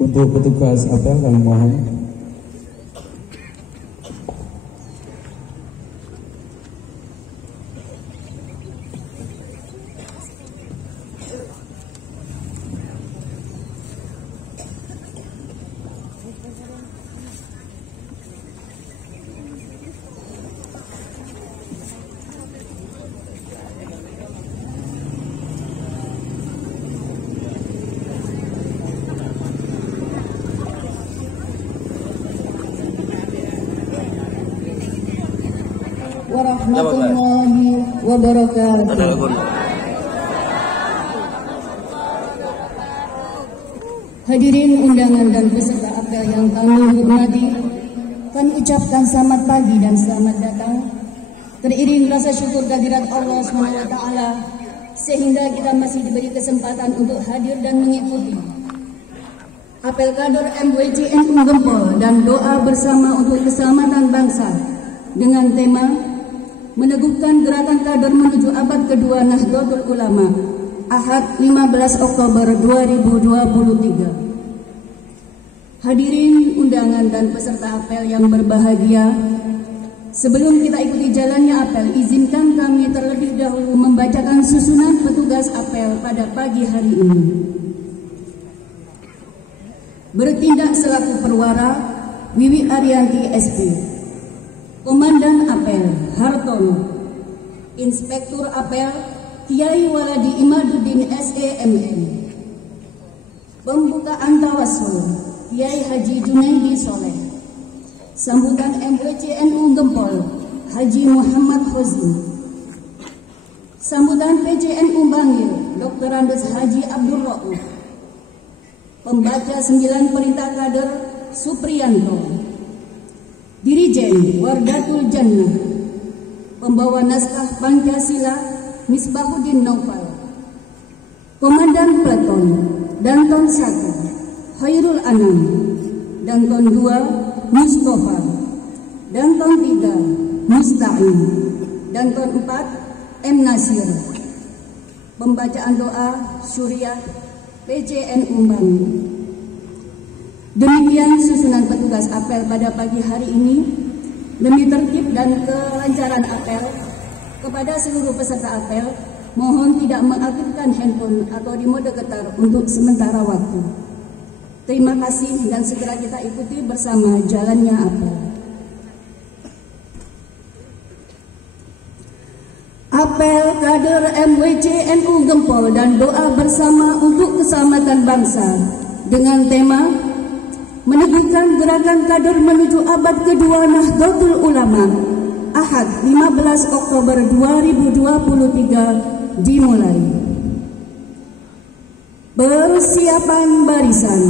Untuk petugas apel kami mohon. Warahmatullahi wabarakatuh. Hadirin undangan dan peserta apel yang kami hormati, kami ucapkan selamat pagi dan selamat datang. Teriring rasa syukur kehadirat Allah SWT sehingga kita masih diberi kesempatan untuk hadir dan mengikuti apel kader MWCNU Gempol dan doa bersama untuk keselamatan bangsa dengan tema meneguhkan gerakan kader menuju abad kedua Nahdlatul Ulama, Ahad 15 Oktober 2023. Hadirin undangan dan peserta apel yang berbahagia, sebelum kita ikuti jalannya apel, izinkan kami terlebih dahulu membacakan susunan petugas apel pada pagi hari ini. Bertindak selaku perwara, Wiwi Arianti SP. Komandan apel, Hartono. Inspektur apel, Kiai Waladi Imaduddin SEMN. Pembukaan tawassul, Kiai Haji Junaidi Soleh. Sambutan MWCNU Gempol, Haji Muhammad Khozin. Sambutan PCNU Bangil, Dr. Andes Haji Abdul Rauf. Pembaca 9 perintah kader, Supriyanto. Dirijen Wardatul Jannah. Pembawa naskah Pancasila, Misbahuddin Naufal. Komandan Peleton, Danton 1, Khairul Anam. Danton 2, Mustafa. Danton 3, Musta'in. Danton 4, M. Nasir. Pembacaan doa Syuriah PCNU Bangil. Demikian susunan petugas apel pada pagi hari ini. Demi tertib dan kelancaran apel, kepada seluruh peserta apel, mohon tidak mengaktifkan handphone atau di mode getar untuk sementara waktu. Terima kasih dan segera kita ikuti bersama jalannya apel. Apel kader MWCNU Gempol dan doa bersama untuk keselamatan bangsa dengan tema meneguhkan gerakan kader menuju abad kedua Nahdlatul Ulama, Ahad 15 Oktober 2023 dimulai. Persiapan barisan.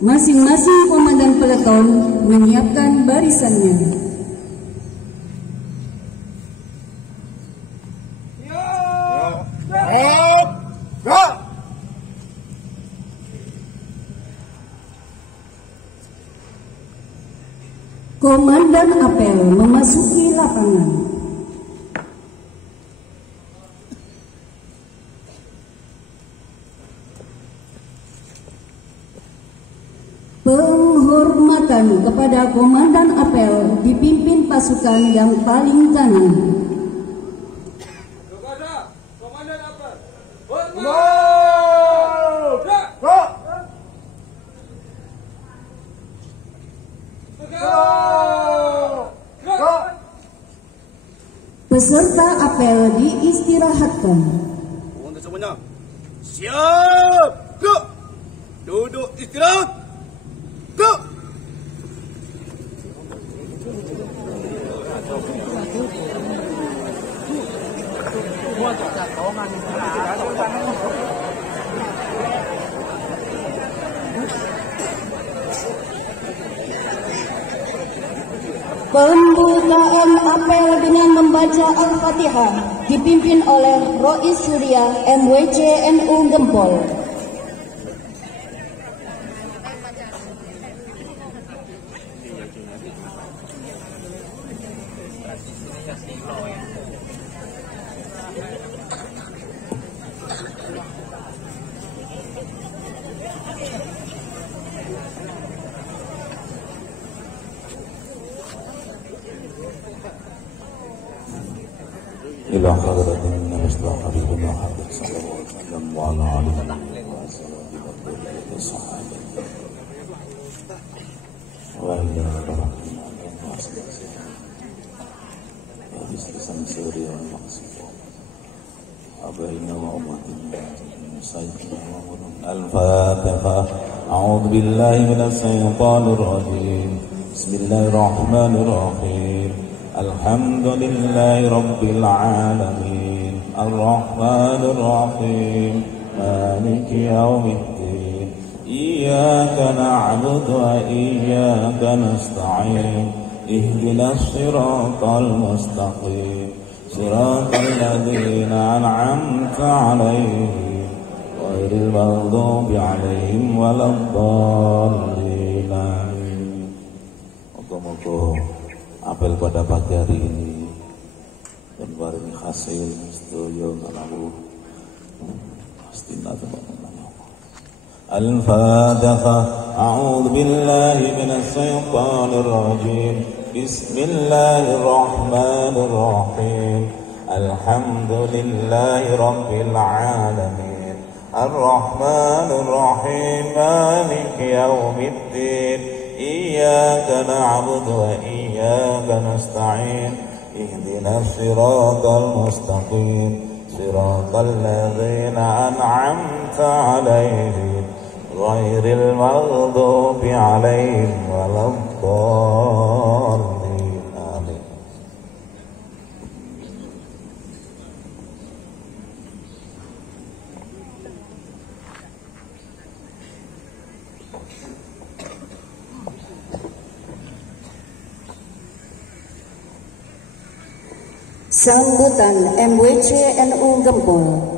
Masing-masing komandan peleton menyiapkan barisannya. Komandan apel memasuki lapangan. Penghormatan kepada komandan apel dipimpin pasukan yang paling kanan. Komandan apel. Peserta apel diistirahatkan. Untuk semuanya, siap, gerak. Duduk istirahat, gerak. Pembukaan apel dengan membaca Al-Fatihah dipimpin oleh Rois Syuriah MWCNU Gempol. إلى حضرة النبي حبيبنا محمد صلى الله عليه وسلم وعلى آله وصحبه وإلى سوري والمقصود أبينا وأمتنا سيدنا الفاتحة. أعوذ بالله من الشيطان الرجيم. بسم الله الرحمن الرحيم. الحمد لله رب العالمين الرحمن الرحيم مالك يوم الدين إياك نعبد وإياك نستعين اهدنا الصراط المستقيم صراط الذين أنعمت عليهم غير المغضوب عليهم ولا الضالين. Moga-moga apel pada pagi hari ini dan paringi hasil sedaya ngalamu pastina teman-teman. Al-Fatihah. A'udzu billahi minasy syaithanir rajim. Bismillahirrahmanirrahim. Alhamdulillahi rabbil alamin. Ar-Rahmanir Rahim. Maliki yaumiddin. Iyyaka na'budu wa iyyaka nasta'in. Ihdinas siratal mustaqim. Siratal ladzina an'amta 'alaihim ghairil maghdubi 'alaihim waladdallin. Amin. Sambutan MWC NU Gempol.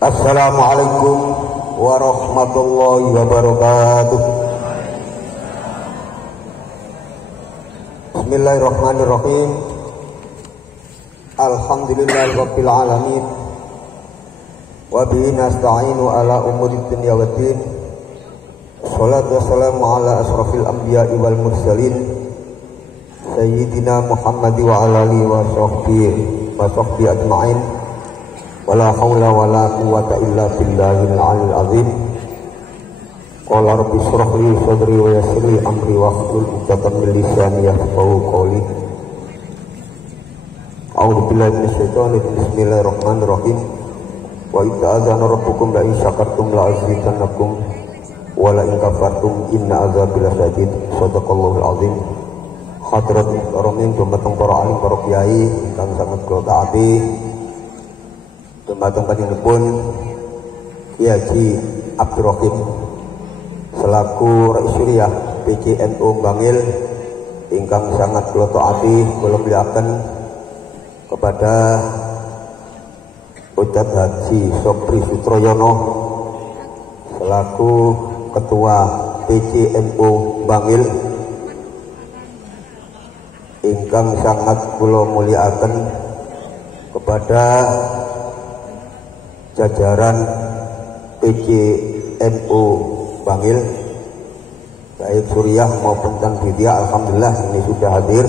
Assalamualaikum warahmatullahi wabarakatuh. Bismillahirrahmanirrahim. Alhamdulillahirabbil alamin. Wa bihi nasta'inu ala umuri dunya waddin. Shalatu wassalamu ala asrofil anbiya'i wal mursalin Sayyidina Muhammad wa ala alihi wa sahbihi ajma'in. Wala haula wala quwwata illa billahil aliyil azim. Qala rabbi shrah li sadri wa yassir li amri wahlul 'uqdatam min lisani yafqahu qawli. A'udzu billahi minasy syaithanir rajim. Bismillahirrahmanirrahim. Wa idza adzana rabbukum la in syakartum la azidannakum wa la in kafartum inna azabi lasyadid. Shadaqallahul azim. Hadirin karamin dumateng para alim para kiai ingkang sanget kula taati. Dumateng panjenenganipun Kiai Haji Abdurrahim selaku Rais Suriah PCNU Bangil ingkang sangat kula taati kula muliaken kepada Ustadz Haji Sopri Sutroyono selaku Ketua PCNU Bangil ingkang sangat kula muliaken kepada jajaran PCNU Bangil baik Suriah maupun Tanfidia. Alhamdulillah ini sudah hadir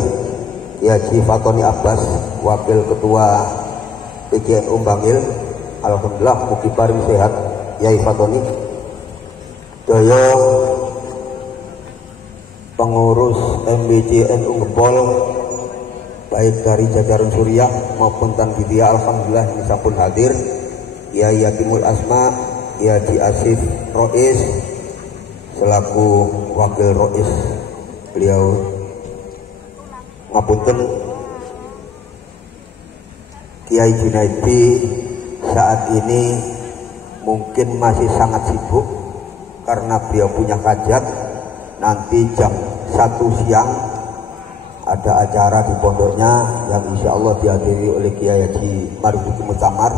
Kiai Haji Fatoni Abbas Wakil Ketua PCNU Bangil. Alhamdulillah mugi paring sehat Kiai Fatoni. Daya pengurus MBCNU Gempol baik dari jajaran Suriah maupun Tanfidia. Alhamdulillah ini sampun hadir. Kiai Yatimul Asma, Kiai Haji Asif Rois selaku wakil Rois beliau ngapunten. Kiai Junaidi saat ini mungkin masih sangat sibuk karena beliau punya hajat. Nanti jam 1 siang ada acara di pondoknya yang insya Allah dihadiri oleh Kiai Haji Marzuki Mutamar.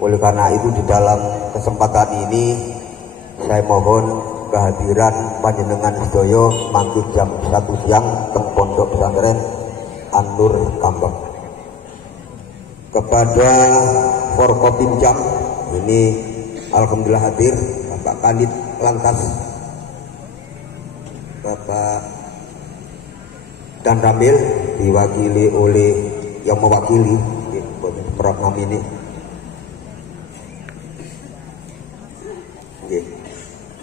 Oleh karena itu di dalam kesempatan ini saya mohon kehadiran panjenengan sedaya mangke jam 1 siang teng Pondok Pesantren An-Nur Kambang. Kepada Forkopimjam ini alhamdulillah hadir Bapak Kanit Lantas, Bapak Dan Ramil diwakili oleh yang mewakili program ini.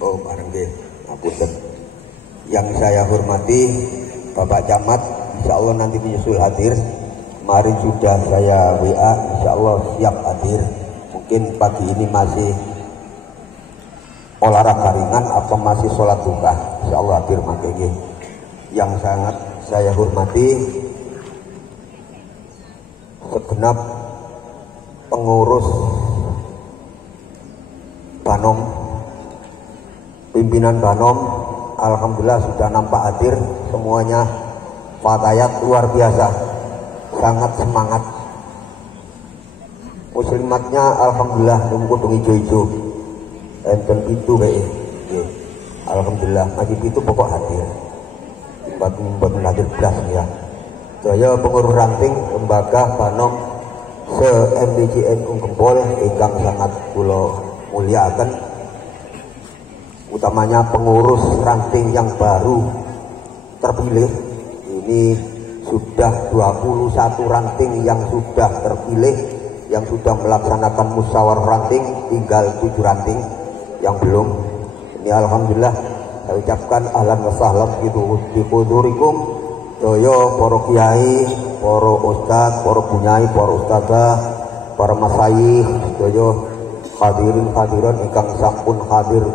Oh bareng deh, ngapunten. Yang saya hormati Bapak Camat, insya Allah nanti menyusul hadir. Kemarin sudah saya WA, insya Allah siap hadir. Mungkin pagi ini masih olahraga ringan atau masih sholat duha, insya Allah hadir makanya. Yang sangat saya hormati segenap pengurus Banom, pimpinan Banom, alhamdulillah sudah nampak hadir semuanya. Fatayat luar biasa, sangat semangat. Muslimatnya alhamdulillah nunggu hijau-hijau enten itu baik. Alhamdulillah lagi itu pokok hadir. Buat hadir belas ya. Saya pengurus ranting lembaga Banom se-MDJNU Gempol ingkang sangat kula muliakan, utamanya pengurus ranting yang baru terpilih. Ini sudah 21 ranting yang sudah terpilih, yang sudah melaksanakan musyawarah ranting, tinggal 7 ranting yang belum. Ini alhamdulillah saya ucapkan ahlan wa sahlan gitu di kudurikum doyo para kiai, para ustaz, para bunyai, para ustazah, para masayikh, doyo hadirin hadirat ingkang sampun hadir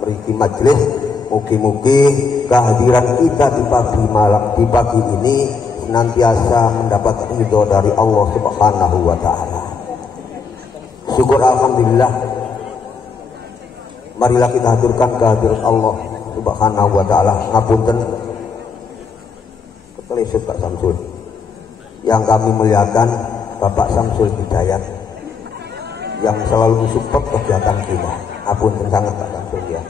mriki majelis. Mugi-mugi kehadiran kita di pagi ini senantiasa mendapat ridho dari Allah Subhanahu wa taala. Syukur alhamdulillah. Marilah kita haturkan kehadiran Allah Subhanahu wa taala. Ngapunten kepleset Pak Samsul. Yang kami muliakan Bapak Samsul Hidayat yang selalu support kegiatan kita. Ngapunten sangat Pak Samsul ya.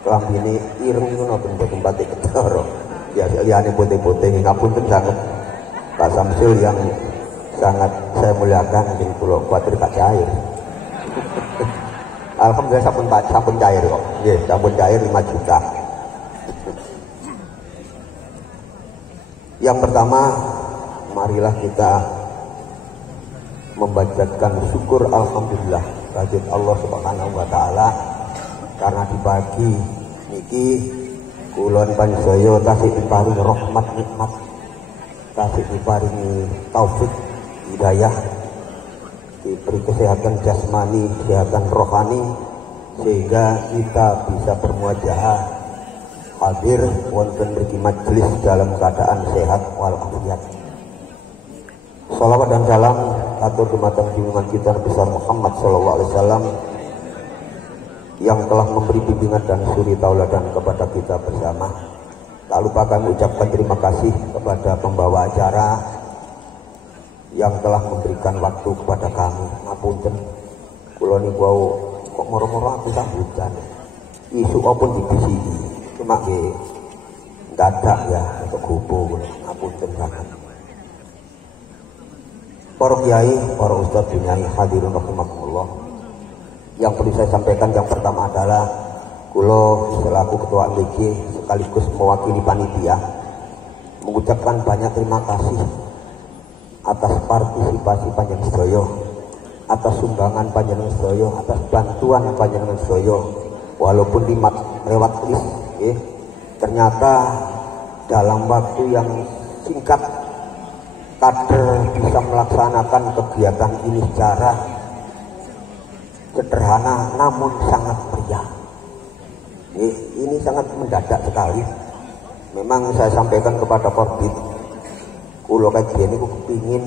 Kelambi ini ireng ngono ben batik ketara. Ya liyane putih-putih ngapunten sangat Pak Samsul yang sangat saya muliakan ing kula kuwatir gak cair. Alhamdulillah sampun cair kok. Nggih, sampun cair 5 juta. Yang pertama, marilah kita membacakan syukur alhamdulillah kehadirat Allah Subhanahu wa taala karena di pagi niki kulon panjaya tasih diparingi rahmat nikmat, tasih diparingi taufik hidayah, diberi kesehatan jasmani, kesehatan rohani, sehingga kita bisa bermuajahah hadir wonten mriki majelis dalam keadaan sehat walafiat. Salawat dan salam atur dumateng junjungan kita besar Muhammad sallallahu alaihi wasallam yang telah memberi bimbingan dan suri tauladan kepada kita bersama. Tak lupa kami ucapkan terima kasih kepada pembawa acara yang telah memberikan waktu kepada kami. Ngapunten kula niku kok moro-moro aku sambutan. Isu apa dibisi. Cuma nggih dadak ya untuk gupo kula. Ngapunten sangat. Para kiai, para ustaz bunyai hadirin rahimakumullah. Yang perlu saya sampaikan yang pertama adalah kula selaku ketua MDG sekaligus mewakili panitia mengucapkan banyak terima kasih atas partisipasi panjenengan sedaya, atas sumbangan panjenengan sedaya, atas bantuan panjenengan sedaya. Walaupun lewat list, ternyata dalam waktu yang singkat kader bisa melaksanakan kegiatan ini secara sederhana namun sangat meriah. Ini sangat mendadak sekali. Memang saya sampaikan kepada Korbit, kula kajian itu kepingin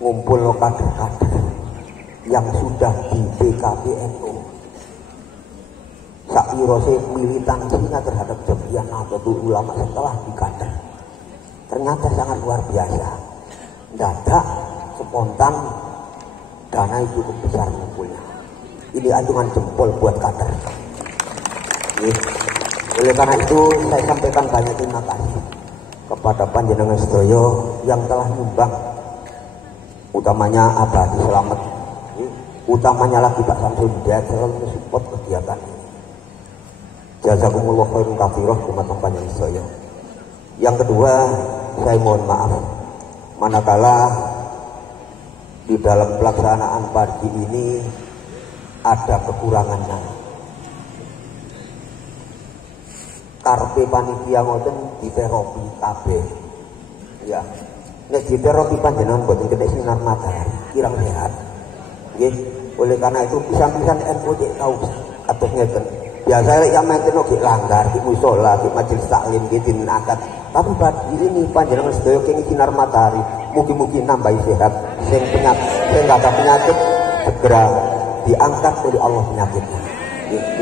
ngumpul kader-kader yang sudah di PKPNU. Sairose militansinya terhadap Jamiah Nahdlatul Ulama setelah di kader ternyata sangat luar biasa. Dadak spontan dana itu cukup besar ngumpulnya. Ini acungan jempol buat kader. Oleh karena itu saya sampaikan banyak terima kasih kepada panjenengan sedaya yang telah nyumbang, utamanya Abadi Selamat, utamanya lagi Pak Samsul Hidayat selalu mensupport kegiatan ini. Jazakumullah khairan katsirah dumateng panjenengan sedaya. Yang kedua, saya mohon maaf manakala di dalam pelaksanaan pagi ini ada kekurangannya. Karpe panitia ngoten diteropi kabeh. Ya. Nek diteropi panjenengan boten kena sinar matahari, kirang sehat. Nggih, oleh karena itu pisan-pisan NU cek tau kados ngeten. Biasa lek yang menten nggih langgar, di musala, di majelis taklim nggih dinakat. Tapi pagi ini panjenengan sedaya kenging sinar matahari, mugi-mugi nambahi sehat. Sing enggak ada penyakit segera diangkat oleh Allah penyakitnya.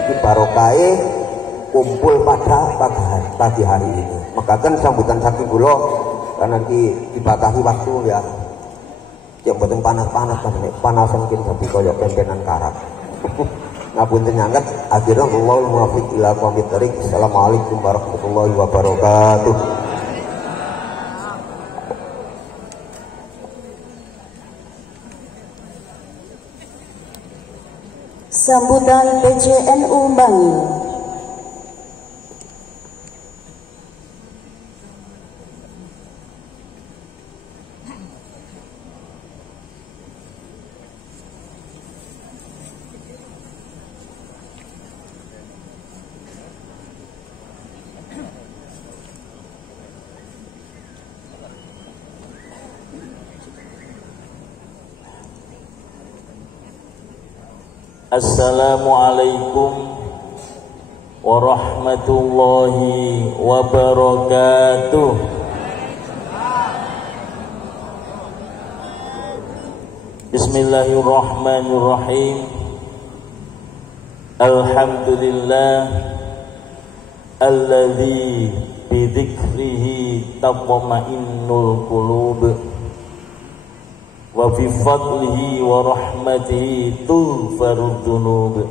Iki barokahe kumpul pada pagi hari ini. Maka kan sambutan saking kula karena dibatasi waktu ya. Yang penting panas-panas kan panas mungkin tapi koyo pempenan karat. Ngapunten nyanget akhirnya Allahul muwaffiq ila aqwamit thoriq. Assalamualaikum warahmatullahi wabarakatuh. Sambutan PCNU Bangil. Assalamualaikum warahmatullahi wabarakatuh. Bismillahirrahmanirrahim. Alhamdulillah alladzi bidzikrihi tatma'innul qulub wa fi fadlihi wa rahmatihi tughfarud dzunub.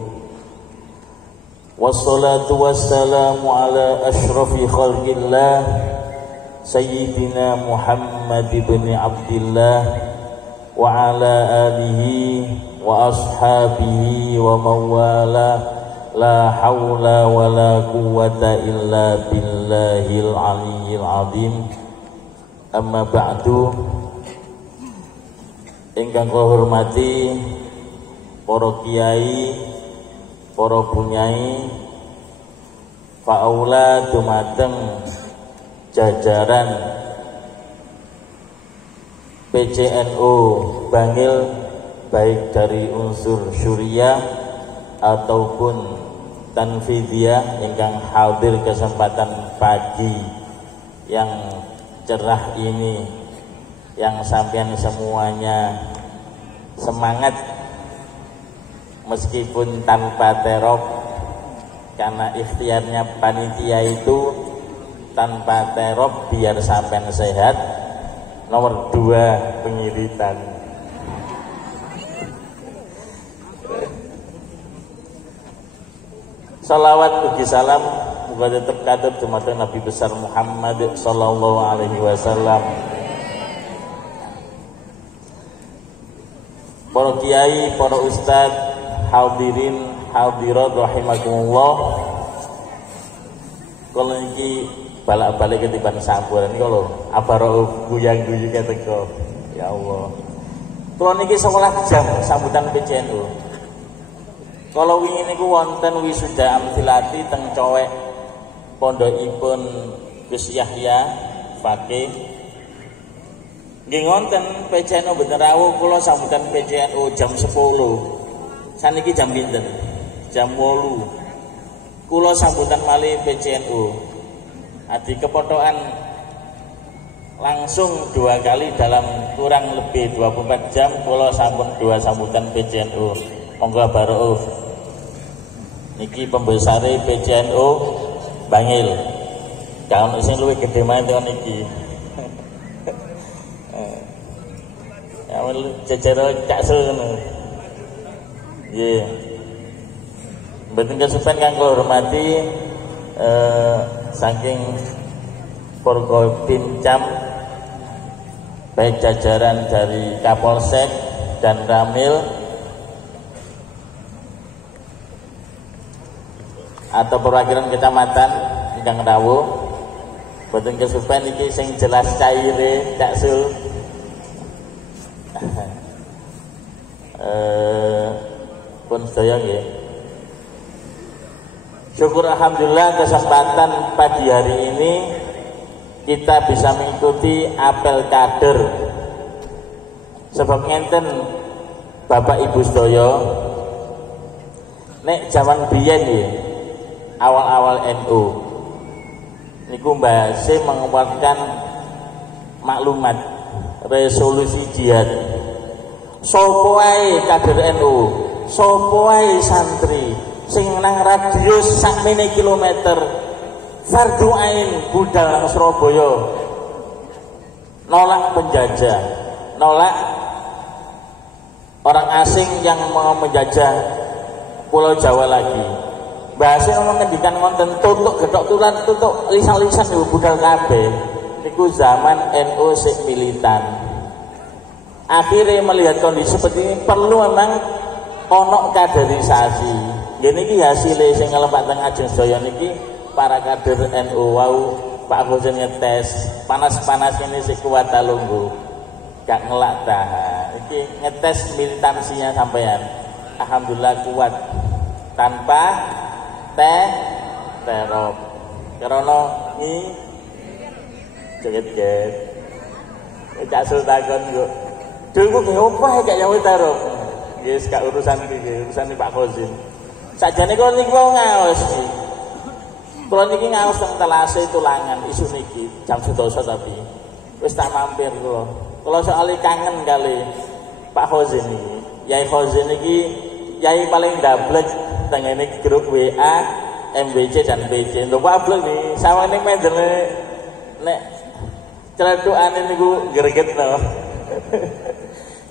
Wassalatu wassalamu ala asyrafil khalqillah sayyidina Muhammad ibn Abdillah wa ala alihi wa ashabihi wa mawala la hawla wa la quwwata illa billahil aliyyil azim. Amma ba'du. Ingkang kula hormati para kiai, para bunyai, faula dumateng jajaran PCNU Bangil baik dari unsur syuriah ataupun tanfidiyah ingkang hadir kesempatan pagi yang cerah ini, yang sampean semuanya semangat meskipun tanpa terop, karena ikhtiarnya panitia itu tanpa terop biar sampean sehat. Nomor 2 pengiritan. Salawat ugi salam muga tetep kadep dumateng Nabi besar Muhammad sallallahu alaihi wasallam. Para kiai, para ustad, hadirin, hadirat rahimakumullah. Kalau ini balik-balik ketiban saburan ini kalau abaro guyang-guyu teko. Ya Allah. Kalau niki 11 jam sambutan PCNU. Kalau wingi niku wonten wisuda amtilati teng Cowek pondokipun Gus Yahya Fakih. Nggih ngonten PCNU bener rawuh kula sambutan PCNU jam 10. Saniki jam pinten? Jam 8. Kula sambutan malih PCNU. Adi kepothokan langsung 2 kali dalam kurang lebih 24 jam kula sampun 2 sambutan PCNU. Monggo Barouf. Niki pembesare PCNU Bangil. Jangan sing luwih gedhe main tekan iki. Ya jejero Caksul ngono. Nggih. Mboten kesupen kang kula hormati saking Forkopincam baik jajaran dari Kapolsek dan Ramil atau perwakilan kecamatan ingkang rawuh boten kesupen iki sing jelas caire Caksul pun sedaya nggih. Syukur alhamdulillah kesempatan pagi hari ini kita bisa mengikuti apel kader. Sebab ngenten Bapak Ibu sedaya nek zaman biyen nggih awal-awal NU niku Mbah Se mengeluarkan maklumat resolusi jihad. Sopo wae kader NU, sopo wae santri sing nang radius sakmene kilometer fardu ain budal nang Surabaya nolak penjajah, nolak orang asing yang mau menjajah Pulau Jawa lagi. Bahasa ngomong ngendikan ngonten tutuk gedhok tulan tutuk lisan-lisan yo budal kabeh. Niku zaman NU sik militan. Akhirnya melihat kondisi seperti ini perlu memang ono kaderisasi. Gini ki hasilnya sing ngelepak teng ajeng sedaya niki para kader NU wau Pak Husin ngetes panas-panas ini si kuat talunggu gak ngelak dah. Iki ngetes militansinya sampean. Alhamdulillah kuat tanpa teror. Karena ini joget-joget. Caksul takon kok. Dulu kok ngopah kayak yang teror. Yes, gak urusan iki, urusan Pak Husin. Sakjane kula niku ngaos iki. Kula niki ngaos teng Telase Tulangan isu niki jam 12 tapi wis tak mampir kula. Kula soalé kangen kali Pak Khozin iki. Yai Khozin iki yai paling dablek teng ngene grup WA MBC dan BC. Lho Pak Blek iki sawane mendele nek celedukane niku gregetno.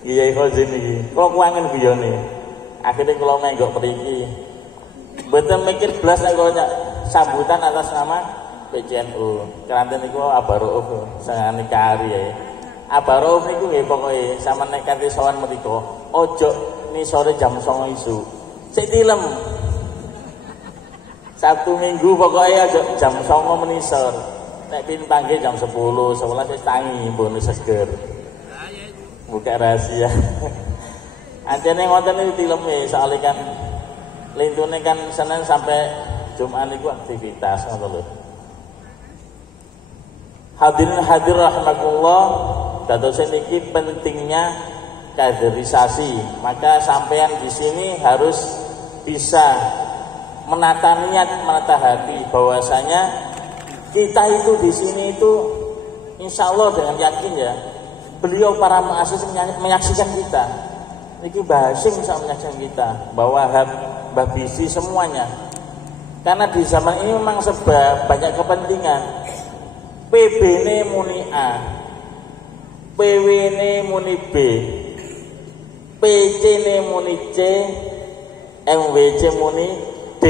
Yai Khozin iki. Kula kangen guyone. Akhirnya kula menggok mriki. Betul mikir belas nek sambutan atas nama PCNU. Keranten niku Abarouf sangane kari ya. Abarouf niku nggih pokoke sampean nek kate sowan mriko, ojo ni sore jam 09.00 isu. Sik tilem. Sabtu Minggu pokoke aja jam 09.00 menisor. Nek pin panggil jam 10, 11 wis tangi bonus seger. Buka rahasia. Anjene ngoten niku tileme soalé kan lintune kan Senin sampai Jumat niku aktivitas ngoten lho. Hadirin hadir rahimakumullah, dados niki pentingnya kaderisasi. Maka sampean di sini harus bisa menata niat, menata hati bahwasanya kita itu di sini itu insya Allah dengan yakin ya, beliau para muassis menyaksikan kita. Niki Mbah Hasyim bisa menyaksikan kita, bahwa Mbah Bisi semuanya. Karena di zaman ini memang sebab banyak kepentingan. PB ini muni A, PW ini muni B, PC ini muni C, MWC muni D.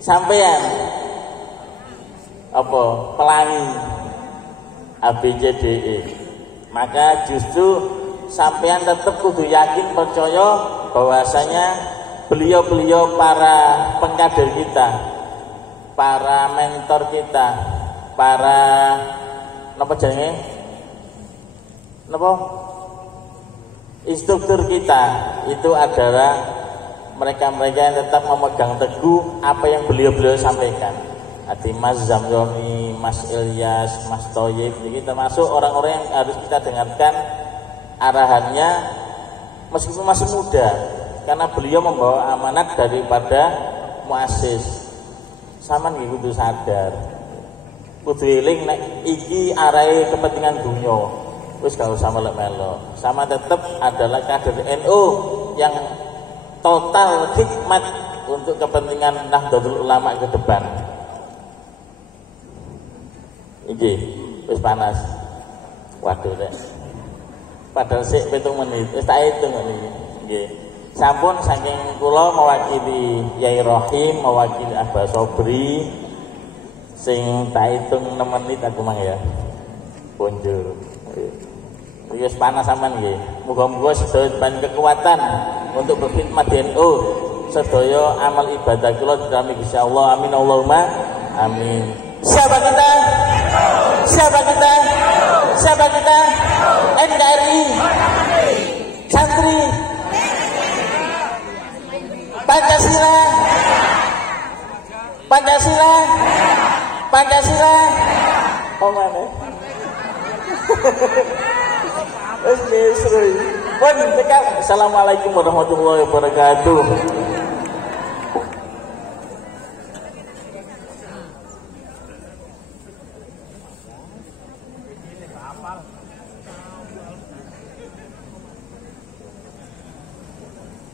Sampean apa? Pelangi ABCDE. Maka justru sampean tetap kudu yakin percaya bahwasanya beliau-beliau para pengkader kita, para mentor kita, para napa jenenge? Napa? Instruktur kita itu adalah mereka-mereka yang tetap memegang teguh apa yang beliau-beliau sampaikan. Adi Mas Zamroni, Mas Ilyas, Mas Toyib, ini termasuk orang-orang yang harus kita dengarkan arahannya meskipun masih muda, karena beliau membawa amanat daripada muassis. Sama nih kudu sadar. kudu eling nek iki arahe kepentingan dunia. Wis gak usah melok-melok. Sama tetap adalah kader NU yang total khidmat untuk kepentingan Nahdlatul Ulama ke depan. Iki wis panas. Waduh rek. Padahal sik 7 menit. Wis tak hitung niki. Nggih. Sampun saking kula mewakili Yai Rohim, mewakili Abah Sobri sing tak hitung 6 menit aku mang ya. Bonjur. Wis panas sampean nggih. Muga-muga sedaya ban kekuatan untuk berkhidmat di NU. Sedaya amal ibadah kula dirahmati Gusti Allah. Amin Allahumma amin. Siapa kita? Siapa kita? Siapa kita? NKRI. Santri. Pancasila. Pancasila. Pancasila. Oh mana? Seru. Assalamualaikum warahmatullahi wabarakatuh.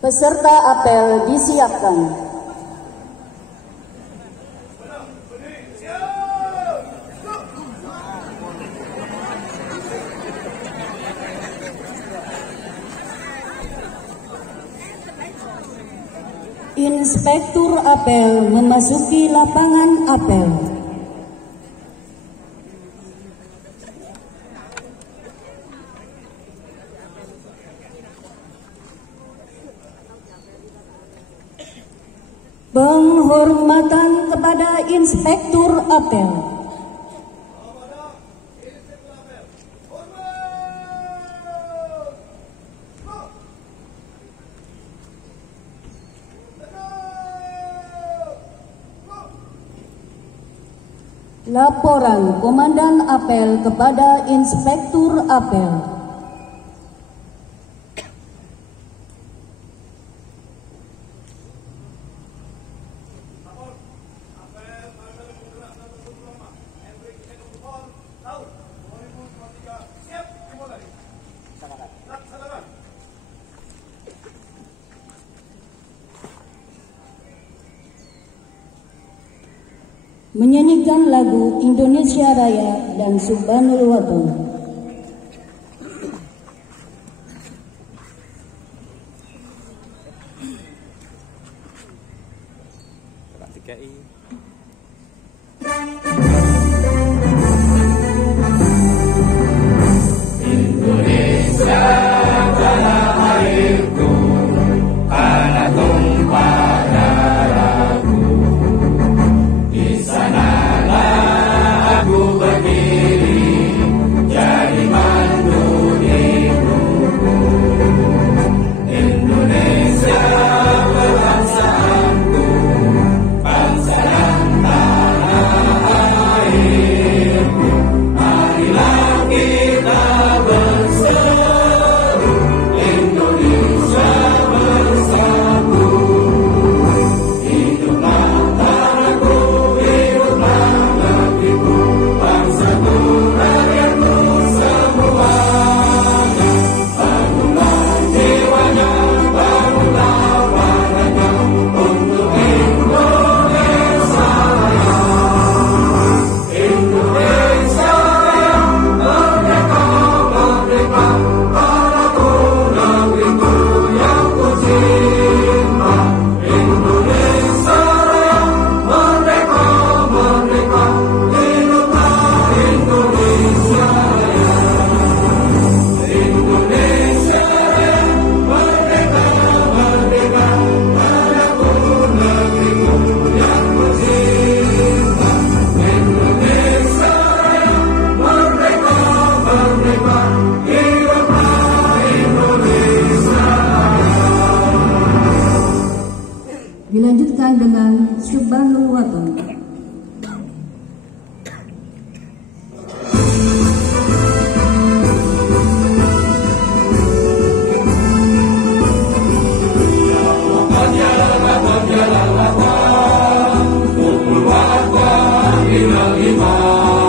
Peserta apel disiapkan. Inspektur apel memasuki lapangan apel. Penghormatan kepada Inspektur apel. Laporan Komandan Apel kepada Inspektur Apel. Menyanyikan lagu Indonesia Raya dan Subhanul Watan. Dilanjutkan dengan Subhanul Watan. Al-Iman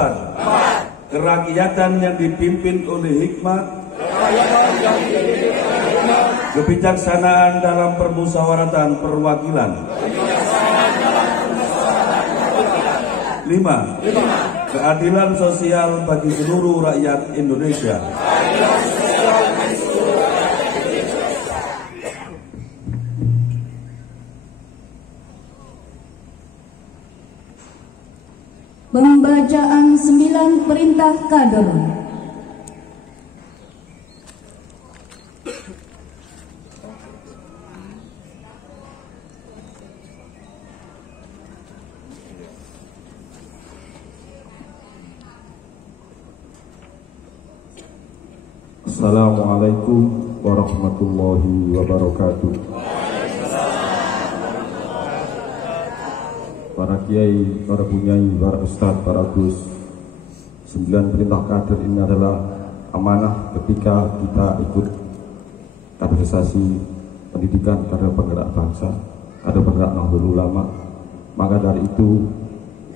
Keempat, kerakyatan yang dipimpin oleh hikmat, kebijaksanaan dalam permusyawaratan perwakilan. 5. Keadilan sosial bagi seluruh rakyat Indonesia. Pembacaan 9 perintah kader. Assalamualaikum warahmatullahi wabarakatuh. Para kiai, para bunyai, para ustadz, para gus, 9 perintah kader ini adalah amanah ketika kita ikut kaderisasi pendidikan kader penggerak bangsa, kader penggerak Nahdlatul Ulama. Maka dari itu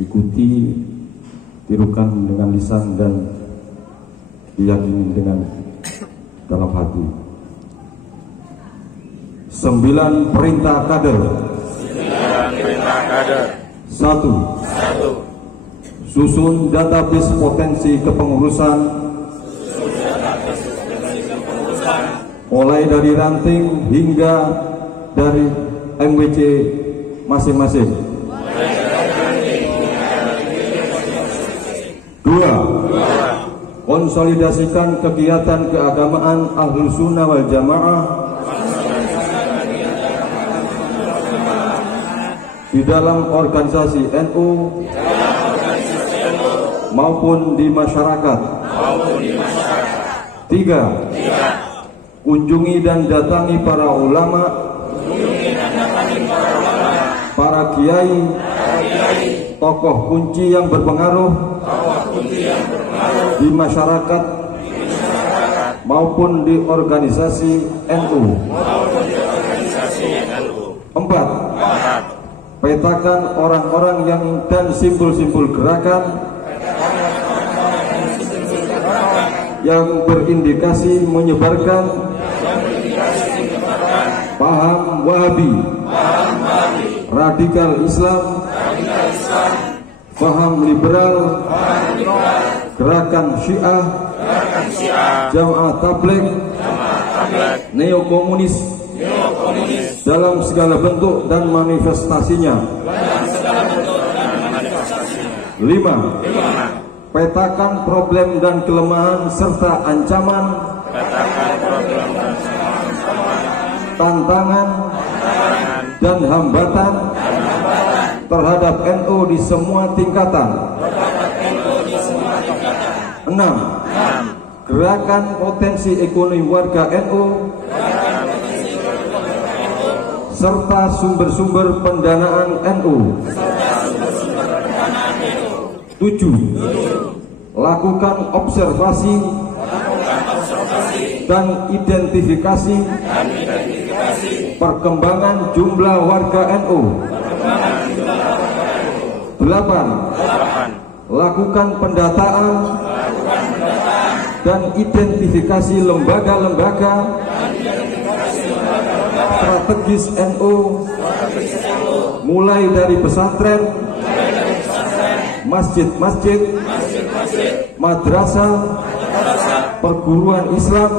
ikuti, tirukan dengan lisan dan diyakini dengan dalam hati. 9 perintah kader. 9 perintah kader. 1. Susun database potensi kepengurusan mulai dari ranting hingga dari MWC masing-masing. 2. Konsolidasikan kegiatan keagamaan Ahlus Sunnah wal Jamaah di dalam organisasi NU maupun di masyarakat. 3. Kunjungi dan datangi para ulama, para kiai, tokoh kunci yang berpengaruh di masyarakat maupun di organisasi NU. 4. Petakan orang-orang yang dan simbol-simbol gerakan yang berindikasi menyebarkan paham Wahabi, radikal Islam, paham liberal, gerakan Syiah, Jamaah Tabligh, neokomunis dalam segala bentuk dan manifestasinya. 5. Petakan problem dan kelemahan serta ancaman, tantangan dan hambatan terhadap NU di semua tingkatan. 6. Gerakan potensi ekonomi warga NU serta sumber-sumber pendanaan NU. 7. Lakukan observasi dan identifikasi perkembangan jumlah warga NU. 8. Lakukan pendataan dan identifikasi lembaga-lembaga strategis NU mulai dari pesantren, masjid-masjid, madrasah, perguruan Islam,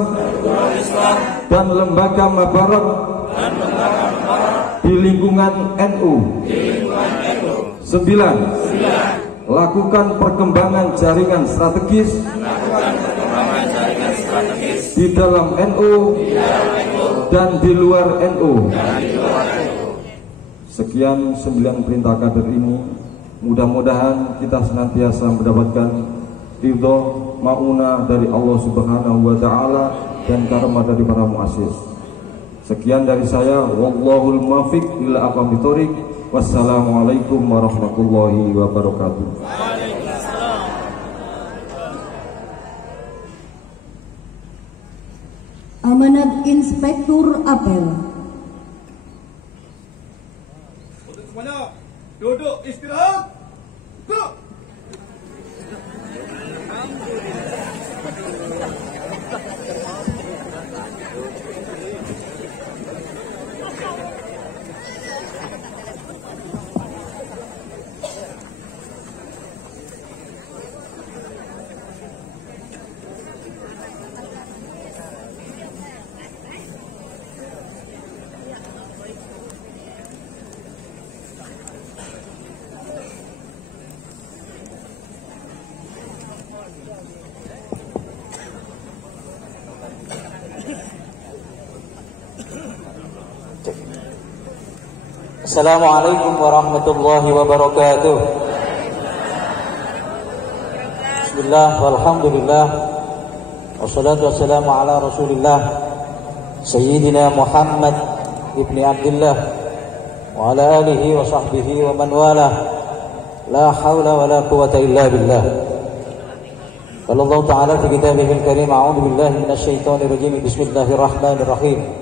dan lembaga mabarak di lingkungan NU. 9. Lakukan perkembangan jaringan strategis di dalam NU dan di luar NU. Sekian 9 perintah kader ini, mudah-mudahan kita senantiasa mendapatkan ridho maunah dari Allah Subhanahu wa taala dan karomah dari para muassis. Sekian dari saya, wallahul muwaffiq ila aqwamit thoriq. Wassalamualaikum warahmatullahi wabarakatuh. Amanat Inspektur Apel. Untuk semuanya, duduk istirahat. Duduk. Assalamualaikum warahmatullahi wabarakatuh. Bismillah walhamdulillah wassalatu wassalamu ala rasulillah Sayyidina Muhammad ibni Abdullah wa ala alihi wa sahbihi wa man wala. La hawla wa la quwata illa billah. Qala Allah Ta'ala fi kitabihil karim, a'udzu billahi minasyaitonir rajim. Bismillahirrahmanirrahim.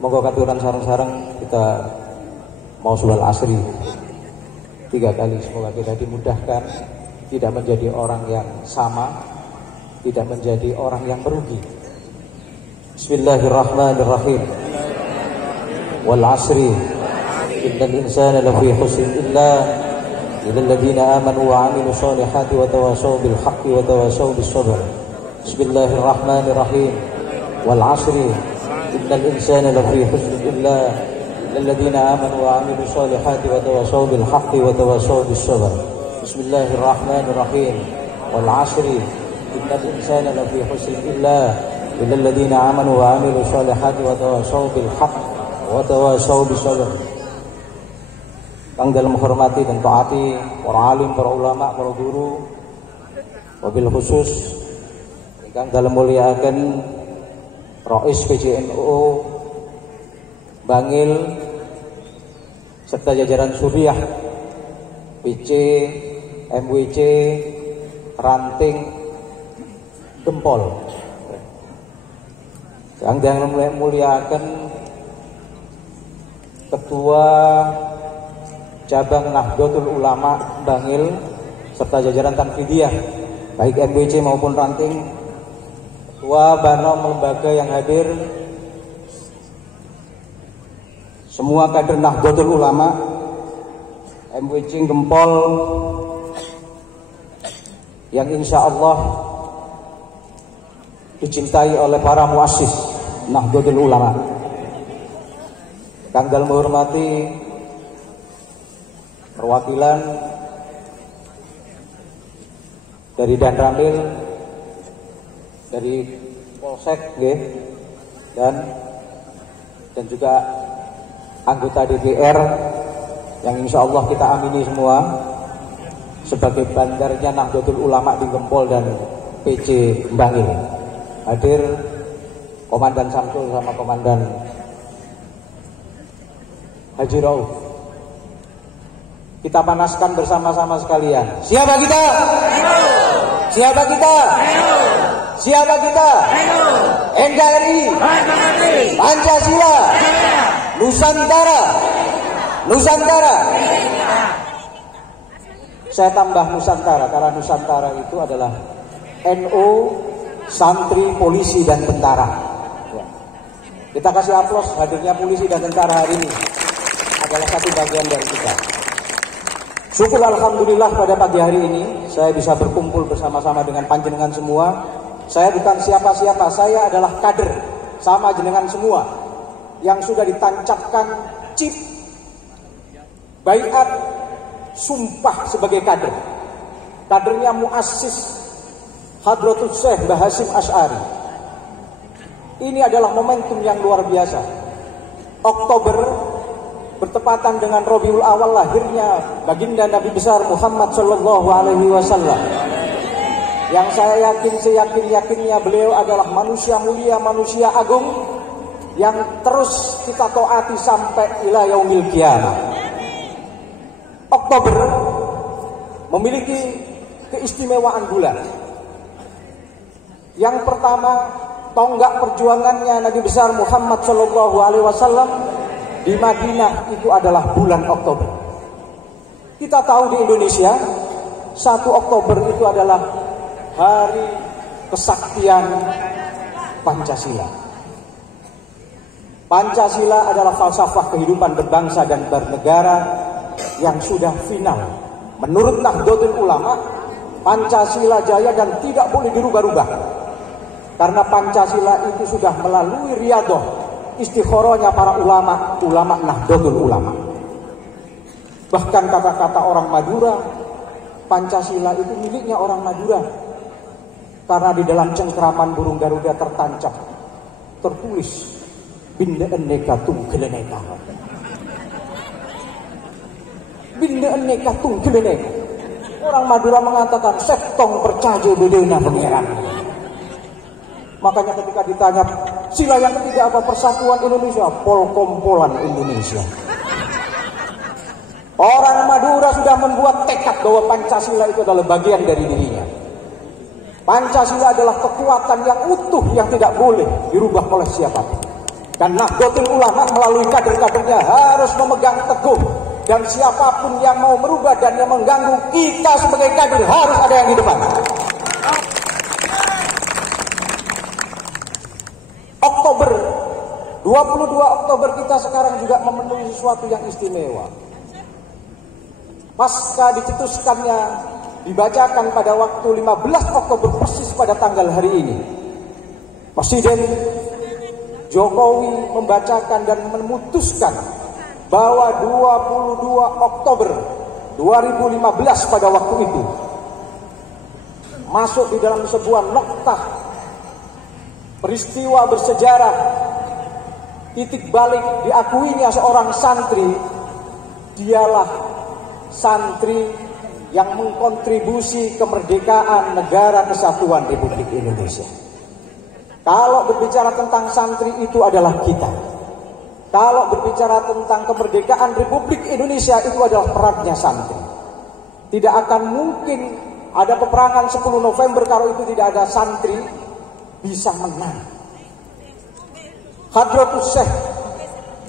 Moga katuran sareng-sareng kita mau sholat asri 3 kali. Semoga kita dimudahkan, tidak menjadi orang yang sama, tidak menjadi orang yang merugi. Bismillahirrahmanirrahim. Wal asri innal insana lafi khusr illa lilladzina amanu wa 'amilus solihati wa tawassaw bil haqqi wa tawassaw bis sabr. Bismillahirrahmanirrahim. Wal asri innal insana lafi khusr illa lilladzina amanu wa 'amilus solihati wa tawassaw bil haqqi wa tawassaw bis sabr. Bismillahirrahmanirrahim. Wal asri innal insana lafi khusr illa lilladzina amanu wa 'amilus solihati wa tawassaw bil haqqi wa tawassaw bis sabr. Kang dalam menghormati dan taati para alim, para ulama, para guru, wabil khusus kang dalam muliakan Rais PCNU Bangil serta jajaran Suriah PC, MWC, Ranting, Gempol. Kang dalam muliakan Ketua Cabang Nahdlatul Ulama Bangil serta jajaran Tanfidiyah baik MWC maupun Ranting, Ketua Banom lembaga yang hadir, semua kader Nahdlatul Ulama, MWC Gempol yang insya Allah dicintai oleh para muassis Nahdlatul Ulama. Kang dalam menghormati perwakilan dari Danramil, dari Polsek dan juga anggota DPR yang insya Allah kita amini semua sebagai bandarnya Nahdlatul Ulama di Gempol dan PC Bangil. Hadir Komandan Samsul sama Komandan Haji Rauf. Kita panaskan bersama-sama sekalian. Siapa kita? Siapa kita? Siapa kita? NKRI, Pancasila, Nusantara. Nusantara. Saya tambah Nusantara karena Nusantara itu adalah NU, santri, polisi dan tentara. Kita kasih aplaus hadirnya polisi dan tentara hari ini. Adalah satu bagian dari kita. Syukur alhamdulillah pada pagi hari ini saya bisa berkumpul bersama-sama dengan panjenengan semua. Saya bukan siapa-siapa, saya adalah kader sama jenengan semua yang sudah ditancapkan chip baiat sumpah sebagai kader. Kadernya muassis Hadratus Syekh Mbah Hasyim Asy'ari. Ini adalah momentum yang luar biasa. Oktober bertepatan dengan Rabiul Awal lahirnya baginda Nabi besar Muhammad sallallahu alaihi wasallam. Yang saya yakin seyakin-yakinnya beliau adalah manusia mulia, manusia agung yang terus kita taati sampai ila yaumil qiyamah. Oktober memiliki keistimewaan bulan. Yang pertama, tonggak perjuangannya Nabi besar Muhammad sallallahu alaihi wasallam di Madinah itu adalah bulan Oktober. Kita tahu di Indonesia 1 Oktober itu adalah hari kesaktian Pancasila. Pancasila adalah falsafah kehidupan berbangsa dan bernegara yang sudah final. Menurut Nahdlatul Ulama, Pancasila jaya dan tidak boleh dirubah-rubah. Karena Pancasila itu sudah melalui riyadhah istikharahnya para ulama Nahdlatul Ulama. Bahkan kata-kata orang Madura, Pancasila itu miliknya orang Madura. Karena di dalam cengkraman burung Garuda tertancap, tertulis Binda aneka tunggeleneka. Binda aneka tunggeleneka. Orang Madura mengatakan sektong percaya bedena pengiran. Makanya ketika ditanya sila yang ketiga apa, persatuan Indonesia, polkompolan Indonesia. Orang Madura sudah membuat tekad bahwa Pancasila itu adalah bagian dari dirinya. Pancasila adalah kekuatan yang utuh yang tidak boleh dirubah oleh siapapun. Dan Nahdlatul Ulama melalui kader-kadernya harus memegang teguh. Dan siapapun yang mau merubah dan yang mengganggu, kita sebagai kader harus ada yang di depan. Oktober, 22 Oktober kita sekarang juga memenuhi sesuatu yang istimewa. Pasca dicetuskannya, dibacakan pada waktu 15 Oktober persis pada tanggal hari ini, Presiden Jokowi membacakan dan memutuskan bahwa 22 Oktober 2015 pada waktu itu masuk di dalam sebuah noktah peristiwa bersejarah, titik balik diakuinya seorang santri. Dialah santri yang mengkontribusi kemerdekaan Negara Kesatuan Republik Indonesia. Kalau berbicara tentang santri itu adalah kita. Kalau berbicara tentang kemerdekaan Republik Indonesia itu adalah perannya santri. Tidak akan mungkin ada peperangan 10 November kalau itu tidak ada santri bisa menang. Hadratus Syekh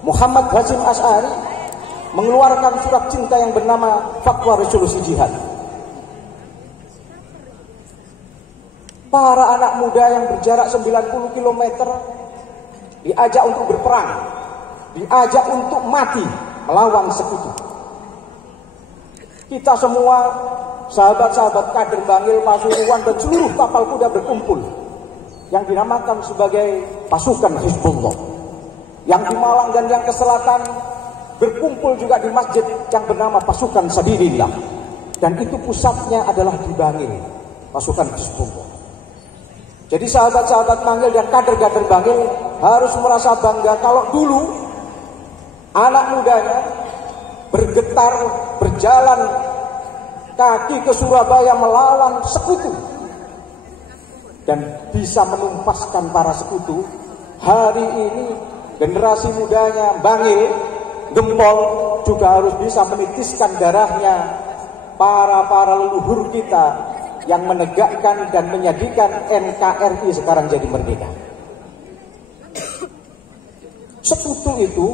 Muhammad Hasyim Asy'ari mengeluarkan surat cinta yang bernama Fatwa Resolusi Jihad. Para anak muda yang berjarak 90 km diajak untuk berperang, diajak untuk mati melawan sekutu. Kita semua, sahabat-sahabat kader Bangil, Pasuruan dan seluruh tapal kuda berkumpul yang dinamakan sebagai pasukan Hizbullah. Yang di Malang dan yang ke selatan berkumpul juga di masjid yang bernama pasukan Sabilillah. Dan itu pusatnya adalah di Bangil, pasukan Hizbullah. Jadi sahabat-sahabat Bangil dan kader-kader Bangil harus merasa bangga kalau dulu anak mudanya bergetar, berjalan kaki ke Surabaya melawan sekutu dan bisa menumpaskan para sekutu. Hari ini generasi mudanya Bangil, Gempol juga harus bisa menitiskan darahnya para leluhur kita yang menegakkan dan menjadikan NKRI sekarang jadi merdeka. Sekutu itu,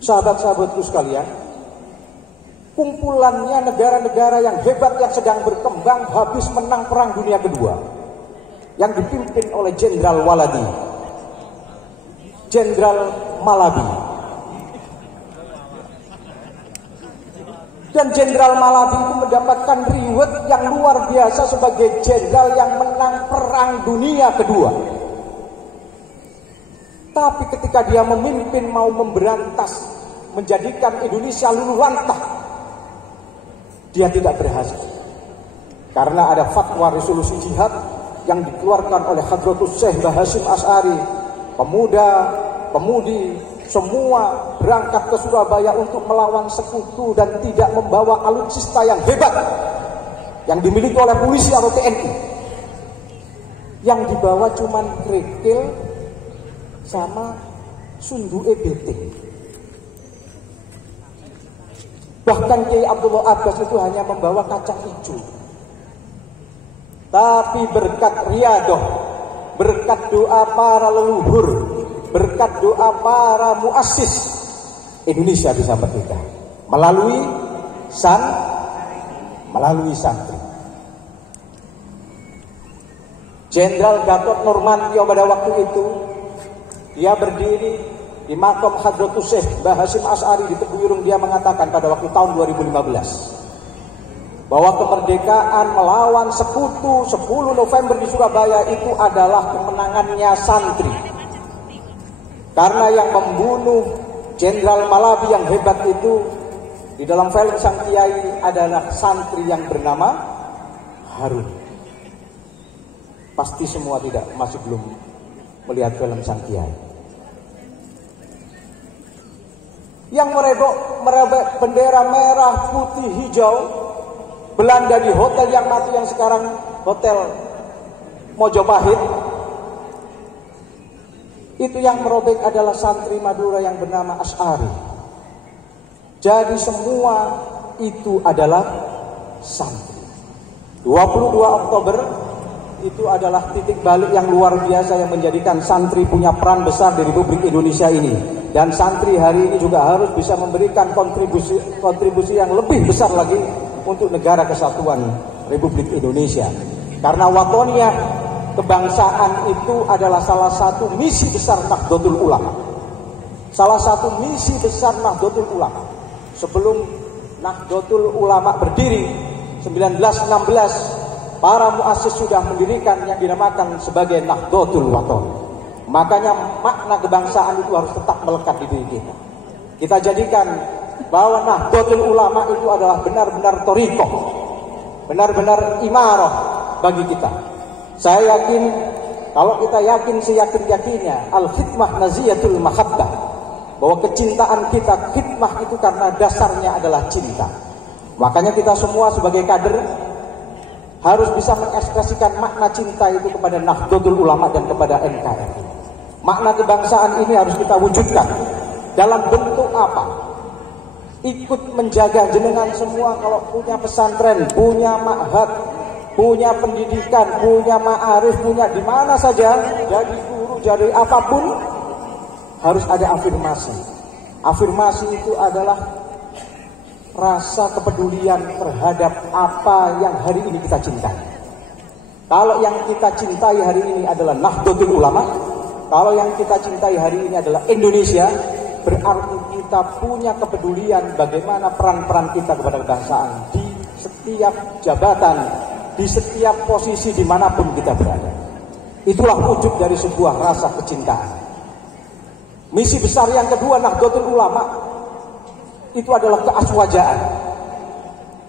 sahabat-sahabatku sekalian, kumpulannya negara-negara yang hebat yang sedang berkembang habis menang Perang Dunia Kedua yang dipimpin oleh Jenderal Waladi, Jenderal Malabi. Dan Jenderal Malabi itu mendapatkan reward yang luar biasa sebagai jenderal yang menang Perang Dunia Kedua. Tapi ketika dia memimpin mau memberantas, menjadikan Indonesia luluh lantah, dia tidak berhasil. Karena ada fatwa resolusi jihad yang dikeluarkan oleh Hadratus Syekh Hasyim Asy'ari. Pemuda, pemudi, semua berangkat ke Surabaya untuk melawan sekutu dan tidak membawa alutsista yang hebat yang dimiliki oleh polisi atau TNI. Yang dibawa cuman kerikil sama sundu EBT. Bahkan Kiai Abdullah Abbas itu hanya membawa kacang hijau. Tapi berkat riadoh, berkat doa para leluhur, berkat doa para muassis, Indonesia bisa merdeka melalui santri. Jenderal Gatot Nurmantio pada waktu itu dia berdiri di makam Hadratus Syekh Hasyim Asy'ari di Tebu Irung. Dia mengatakan pada waktu tahun 2015 bahwa kemerdekaan melawan sekutu 10 November di Surabaya itu adalah kemenangannya santri. Karena yang membunuh Jenderal Malabi yang hebat itu di dalam film Sang Kiai adalah santri yang bernama Harun. Pasti semua masih belum melihat film Sang Kiai. yang merebek bendera merah, putih, hijau Belanda di hotel yang mati yang sekarang Hotel Mojopahit. Itu yang merobek adalah santri Madura yang bernama Asy'ari. Jadi semua itu adalah santri. 22 Oktober itu adalah titik balik yang luar biasa yang menjadikan santri punya peran besar di Republik Indonesia ini. Dan santri hari ini juga harus bisa memberikan kontribusi yang lebih besar lagi untuk negara kesatuan Republik Indonesia. Karena watoniyah kebangsaan itu adalah salah satu misi besar Nahdlatul Ulama. Salah satu misi besar Nahdlatul Ulama. Sebelum Nahdlatul Ulama berdiri 1916, para muassis sudah mendirikan yang dinamakan sebagai Nahdlatul Wathon. Makanya makna kebangsaan itu harus tetap melekat di diri kita. Kita jadikan bahwa Nahdlatul Ulama itu adalah benar-benar thariqah, benar-benar imarah bagi kita. Saya yakin, kalau kita yakin seyakin-yakinnya, al-khidmah naziyatul mahabbah, bahwa kecintaan kita, khidmah itu karena dasarnya adalah cinta. Makanya kita semua sebagai kader harus bisa mengekspresikan makna cinta itu kepada Nahdlatul Ulama dan kepada NKRI. Makna kebangsaan ini harus kita wujudkan dalam bentuk apa? Ikut menjaga jenengan semua kalau punya pesantren, punya ma'had, punya pendidikan, punya ma'arif, punya di mana saja, jadi guru, jadi apapun, harus ada afirmasi. Afirmasi itu adalah rasa kepedulian terhadap apa yang hari ini kita cintai. Kalau yang kita cintai hari ini adalah Nahdlatul Ulama, kalau yang kita cintai hari ini adalah Indonesia, berarti kita punya kepedulian bagaimana peran-peran kita kepada kebangsaan di setiap jabatan, di setiap posisi dimanapun kita berada. Itulah wujud dari sebuah rasa kecintaan. Misi besar yang kedua Nahdlatul Ulama itu adalah keaswajaan.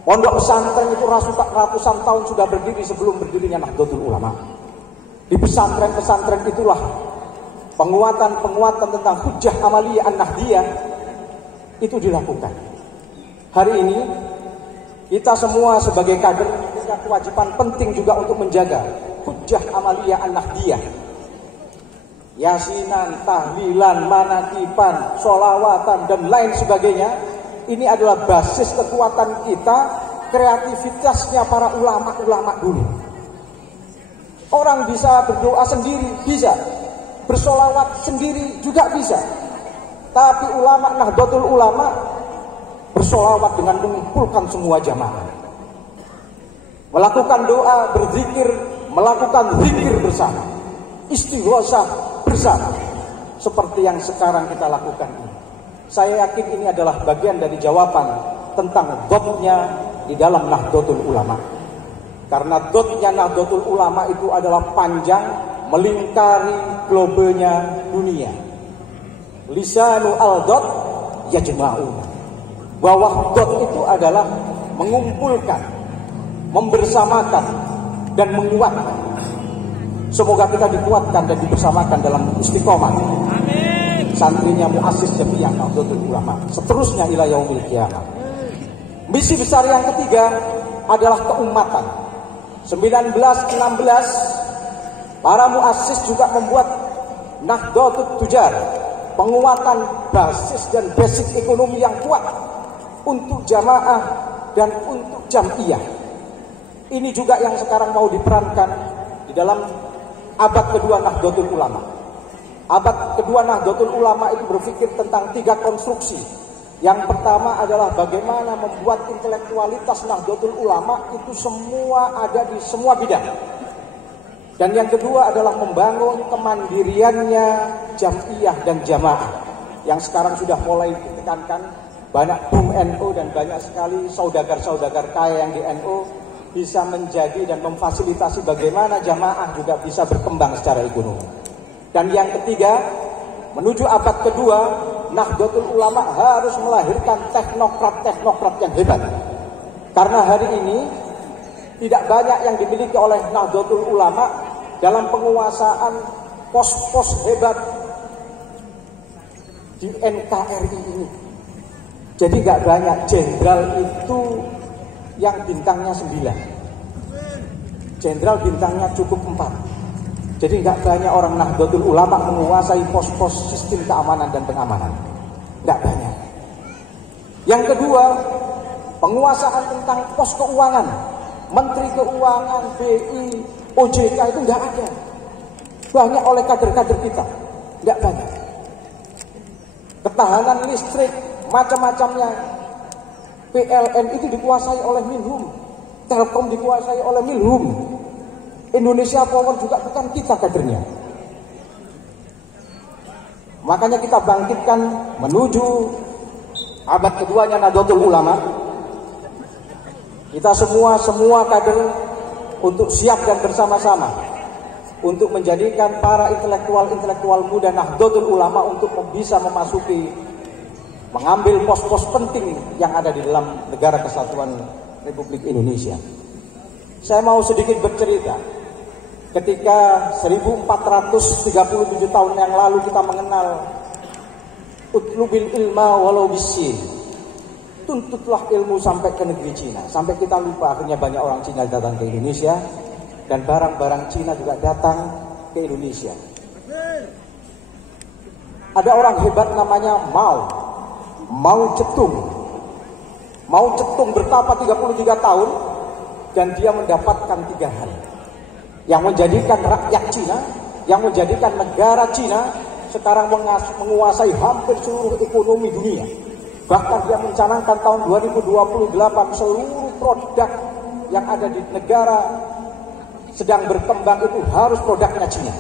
Pondok pesantren itu ratusan tahun sudah berdiri sebelum berdirinya Nahdlatul Ulama. Di pesantren-pesantren itulah penguatan tentang hujjah amaliyah an-nahdiyah itu dilakukan. Hari ini kita semua sebagai kader punya kewajiban penting juga untuk menjaga hujjah amaliyah an-nahdiyah. Yasinan, tahlilan, manakiban, sholawatan dan lain sebagainya. Ini adalah basis kekuatan kita, kreativitasnya para ulama-ulama dulu. Orang bisa berdoa sendiri, bisa. Bersolawat sendiri juga bisa. Tapi ulama Nahdlatul Ulama bersolawat dengan mengumpulkan semua jamaah. Melakukan doa, berzikir, melakukan zikir bersama. Istighosah bersama. Seperti yang sekarang kita lakukan ini. Saya yakin ini adalah bagian dari jawaban tentang dotnya di dalam Nahdlatul Ulama. Karena dotnya Nahdlatul Ulama itu adalah panjang, melingkari globenya dunia. Lisanu al-dot yajma'una. Bawah dot itu adalah mengumpulkan, membersamakan, dan menguatkan. Semoga kita dikuatkan dan dibersamakan dalam istiqomah. Santrinya muassis Jamiah Nahdlatul Ulama, seterusnya ila yaumil qiyamah. Misi besar yang ketiga adalah keumatan. 1916 para muassis juga membuat Nahdlatul Tujar, penguatan basis dan basic ekonomi yang kuat untuk jamaah dan untuk jamiah. Ini juga yang sekarang mau diperankan di dalam abad kedua Nahdlatul Ulama. Abad kedua Nahdlatul Ulama itu berpikir tentang 3 konstruksi. Yang pertama adalah bagaimana membuat intelektualitas Nahdlatul Ulama itu semua ada di semua bidang. Dan yang kedua adalah membangun kemandiriannya jamiah dan jamaah. Yang sekarang sudah mulai ditekankan, banyak boom NU dan banyak sekali saudagar-saudagar kaya yang di NU bisa menjadi dan memfasilitasi bagaimana jamaah juga bisa berkembang secara ekonomi. Dan yang ketiga, menuju abad kedua, Nahdlatul Ulama harus melahirkan teknokrat-teknokrat yang hebat. Karena hari ini tidak banyak yang dimiliki oleh Nahdlatul Ulama dalam penguasaan pos-pos hebat di NKRI ini. Jadi nggak banyak jenderal itu yang bintangnya 9. Jenderal bintangnya cukup 4. Jadi nggak banyak orang Nahdlatul Ulama menguasai pos-pos sistem keamanan dan pengamanan. Nggak banyak. Yang kedua, penguasaan tentang pos keuangan, Menteri Keuangan, BI, OJK itu nggak ada. Banyak oleh kader-kader kita, nggak banyak. Ketahanan listrik, macam-macamnya, PLN itu dikuasai oleh Minhum, Telkom dikuasai oleh Minhum, Indonesia Power juga bukan kita kadernya. Makanya kita bangkitkan menuju abad keduanya Nahdlatul Ulama. Kita semua kader untuk siap dan bersama-sama untuk menjadikan para intelektual muda Nahdlatul Ulama untuk bisa memasuki, mengambil pos-pos penting yang ada di dalam negara kesatuan Republik Indonesia. Saya mau sedikit bercerita. Ketika 1437 tahun yang lalu kita mengenal utlubil ilma walau bisin, tuntutlah ilmu sampai ke negeri Cina. Sampai kita lupa, akhirnya banyak orang Cina datang ke Indonesia, dan barang-barang Cina juga datang ke Indonesia. Ada orang hebat namanya Mao Zedong. Mao Zedong bertapa 33 tahun dan dia mendapatkan 3 hal yang menjadikan rakyat Cina, yang menjadikan negara Cina sekarang menguasai hampir seluruh ekonomi dunia. Bahkan dia mencanangkan tahun 2028 seluruh produk yang ada di negara sedang berkembang itu harus produknya Cina.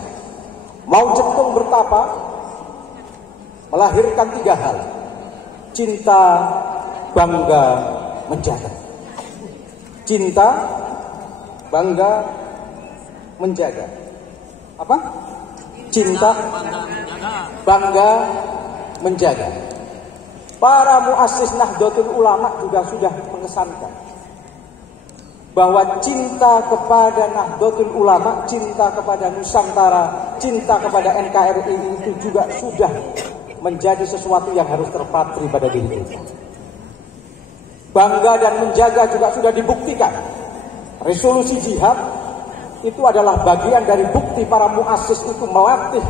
Mao Zedong bertapa melahirkan 3 hal: cinta, bangga, menjaga. Cinta, bangga, menjaga. Apa? Cinta, bangga, menjaga. Para muassis Nahdlatul Ulama juga sudah mengesankan bahwa cinta kepada Nahdlatul Ulama, cinta kepada Nusantara, cinta kepada NKRI itu juga sudah menjadi sesuatu yang harus terpatri pada diri kita. Bangga dan menjaga juga sudah dibuktikan. Resolusi jihad itu adalah bagian dari bukti para muassis itu melatih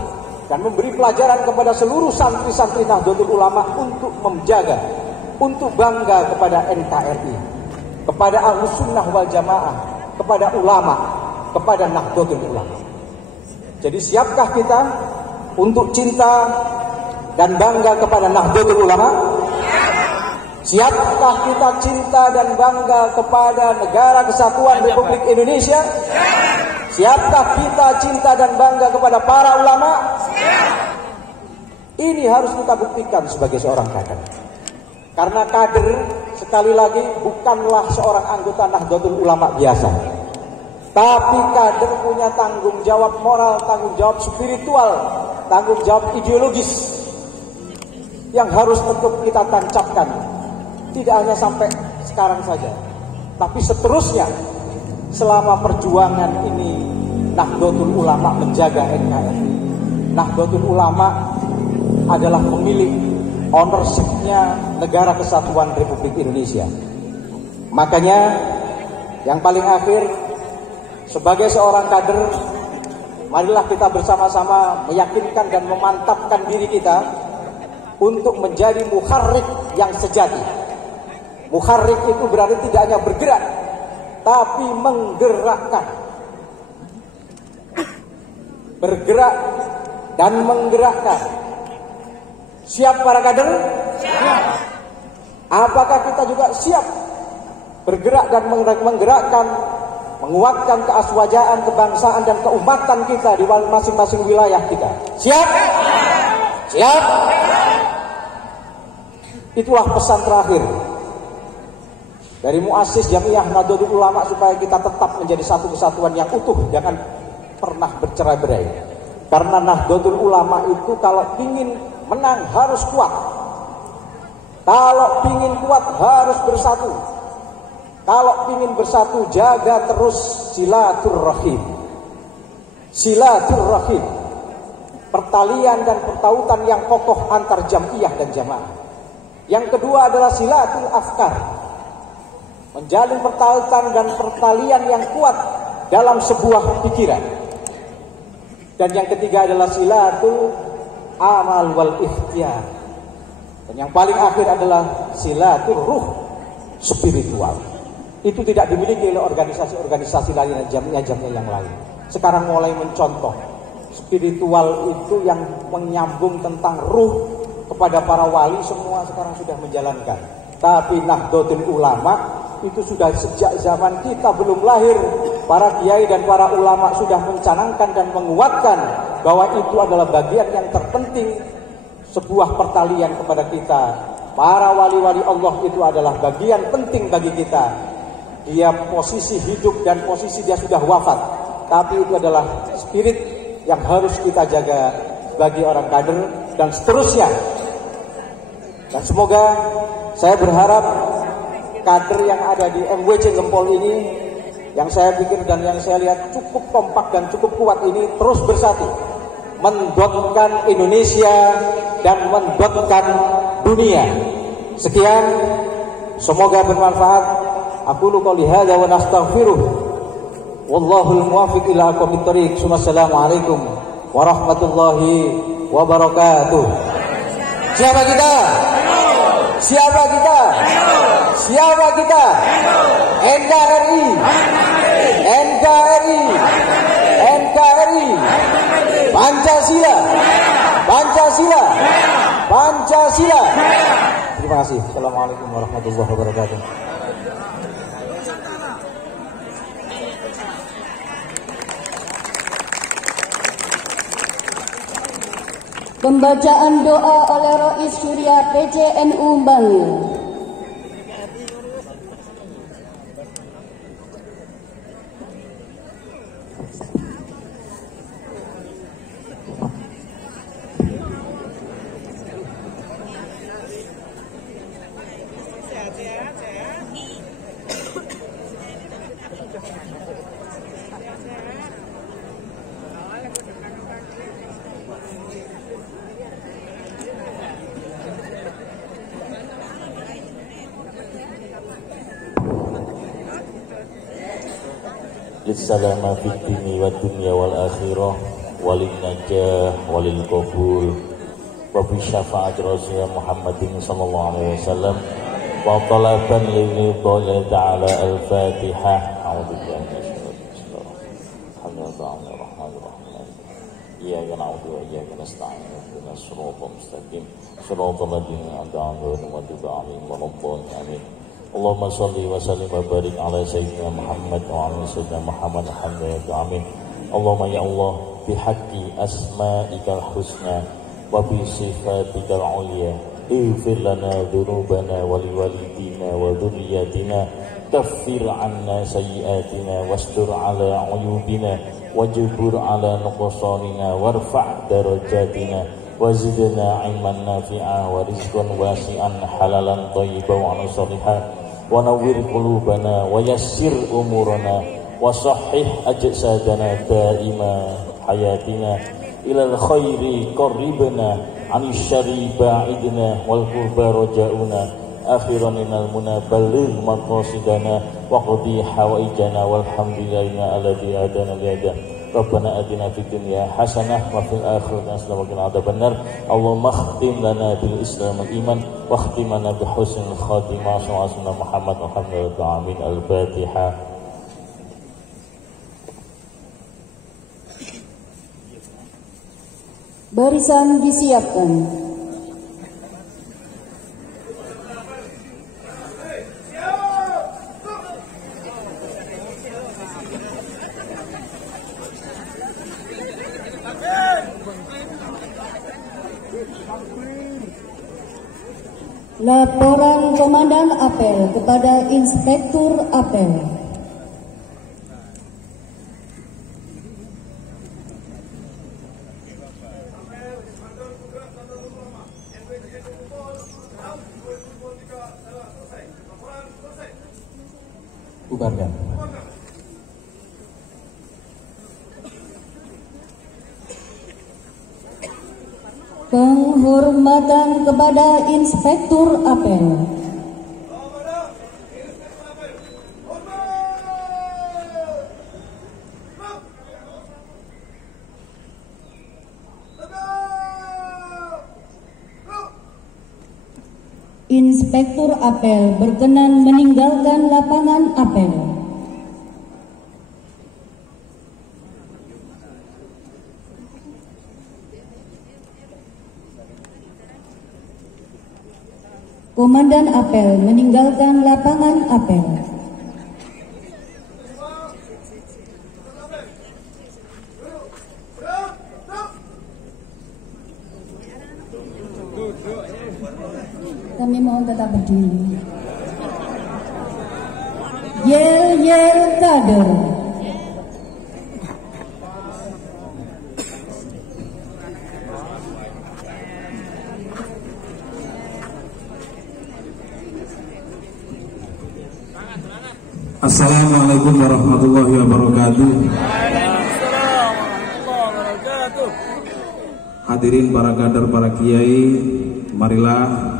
dan memberi pelajaran kepada seluruh santri-santri Nahdlatul Ulama untuk menjaga, untuk bangga kepada NKRI, kepada Ahlus Sunnah wal Jamaah, kepada ulama, kepada Nahdlatul Ulama. Jadi siapkah kita untuk cinta dan bangga kepada Nahdlatul Ulama? Siapkah kita cinta dan bangga kepada Negara Kesatuan Republik Indonesia? Siapkah kita cinta dan bangga kepada para ulama? Ini harus kita buktikan sebagai seorang kader. Karena kader, sekali lagi, bukanlah seorang anggota Nahdlatul Ulama biasa. Tapi kader punya tanggung jawab moral, tanggung jawab spiritual, tanggung jawab ideologis yang harus tetap kita tancapkan. Tidak hanya sampai sekarang saja, tapi seterusnya selama perjuangan ini Nahdlatul Ulama menjaga NKRI. Nahdlatul Ulama adalah pemilik ownership-nya Negara Kesatuan Republik Indonesia. Makanya yang paling akhir, sebagai seorang kader, marilah kita bersama-sama meyakinkan dan memantapkan diri kita untuk menjadi muharrik yang sejati. Muharrik itu berarti tidak hanya bergerak, tapi menggerakkan. Bergerak dan menggerakkan. Siap para kader? Siap. Apakah kita juga siap bergerak dan menggerakkan, menguatkan keaswajaan, kebangsaan dan keumatan kita di masing-masing wilayah kita? Siap? Siap? Itulah pesan terakhir dari muassis Jamiah Nahdlatul Ulama supaya kita tetap menjadi satu kesatuan yang utuh, jangan pernah bercerai-berai. Karena Nahdlatul Ulama itu kalau ingin menang harus kuat. Kalau ingin kuat harus bersatu. Kalau ingin bersatu jaga terus silaturrahim. Silaturrahim, pertalian dan pertautan yang kokoh antar jamiah dan jamaah. Yang kedua adalah silatul afkar, menjalin pertautan dan pertalian yang kuat dalam sebuah pikiran. Dan yang ketiga adalah silatul amal wal ikhtiar. Dan yang paling akhir adalah silatul ruh, spiritual. Itu tidak dimiliki oleh organisasi-organisasi lain dan jamnya yang lain. Sekarang mulai mencontoh spiritual itu yang menyambung tentang ruh kepada para wali, semua sekarang sudah menjalankan. Tapi Nahdlatul Ulama itu sudah sejak zaman kita belum lahir, para kiai dan para ulama sudah mencanangkan dan menguatkan bahwa itu adalah bagian yang terpenting, sebuah pertalian kepada kita. Para wali-wali Allah itu adalah bagian penting bagi kita. Dia posisi hidup dan posisi dia sudah wafat, tapi itu adalah spirit yang harus kita jaga bagi orang kader dan seterusnya. Dan semoga saya berharap kader yang ada di MWC Gempol ini, yang saya pikir dan yang saya lihat cukup kompak dan cukup kuat ini, terus bersatu mendotkan Indonesia dan mendotkan dunia. Sekian, semoga bermanfaat. Aku qouli hadza wa nastaghfiruh. Wallahul muwaffiq ila aqwamit thoriq. Wassalamualaikum warahmatullahi wabarakatuh. Siapa kita? Siapa kita? Siapa kita? NKRI. NKRI. NKRI. Pancasila. Pancasila. Pancasila. Terima kasih. Assalamualaikum warahmatullahi wabarakatuh. Pembacaan doa oleh Rais Syuriah PCNU Bangil. Lissalama fid dini wa dunya wal akhirah walin najah walil qabul wa bi syafaat Rasulullah Muhammadin sallallahu alaihi wasallam wa talaban lillahi ta'ala al-Fatihah. A'udzu billahi minasyaitonir rajim. Iyyaka na'budu wa iyyaka nasta'in. Ihdinas siratal mustaqim. Siratal ladzina an'amta 'alaihim ghairil amin. Allahumma salli wa sallim wa barik ala sayyidina Muhammad wa ala sayyidina Muhammad alhamdulillah amin. Allahumma ya Allah bihaqqi asma'ikal husna wa bi sifatikal ulya ighfir lana dhunubana wa liwalidina wa dhurriyyatina kaffir 'anna sayyi'atina wastur 'ala 'uyubina wajbur 'ala nuqsanina warfa' darajatina wazidna ilman nafi'a wa rizqan wasi'an halalan thayyiban wa amalan shalihan wa nawwir qulubana wa yassir umurana wa sahhih ajsadana daima hayatina ilal khairi qarribna 'anil syarri ba'idna wal qurba raja'una akhiran minal munaballigh maqasidana wa qadi hawaijana walhamdulillahi alladzi hadana li Rabbana atina fid dunya hasanah wa fil akhirati hasanah wa qina adzabannar. Allahumma khtim lana bil Islam wal iman wa khtim lana bi husnil khatimah sallallahu Muhammad Muhammad amin. Al-Fatihah. Barisan disiapkan. Laporan Komandan Apel kepada Inspektur Apel. Bubarkan. Penghormatan kepada Inspektur Apel. Inspektur Apel berkenan meninggalkan lapangan apel. Komandan apel meninggalkan lapangan apel. Kami mohon tetap berdiri. Yel-yel kader. Assalamualaikum warahmatullahi wabarakatuh. Hadirin para kader, para kiai, marilah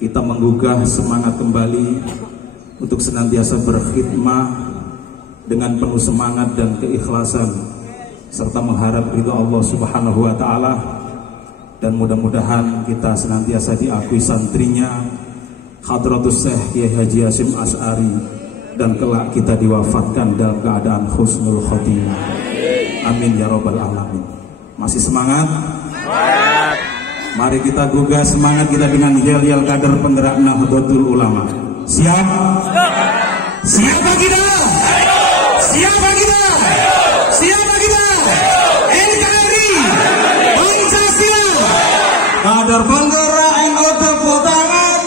kita menggugah semangat kembali untuk senantiasa berkhidmah dengan penuh semangat dan keikhlasan serta mengharap ridho Allah Subhanahu wa taala, dan mudah-mudahan kita senantiasa diakui santrinya Hadratus Syekh Kiai Haji Hasyim Asy'ari dan kelak kita diwafatkan dalam keadaan husnul khotimah. Amin ya rabbal alamin. Masih semangat? Mari kita gugah semangat kita dengan yel-yel kader penggerak Nahdlatul Ulama. Siap? Siapa kita? Siapa kita? Siapa kita? NKRI Pancasila. Kader penggerak NU tepuk tangan.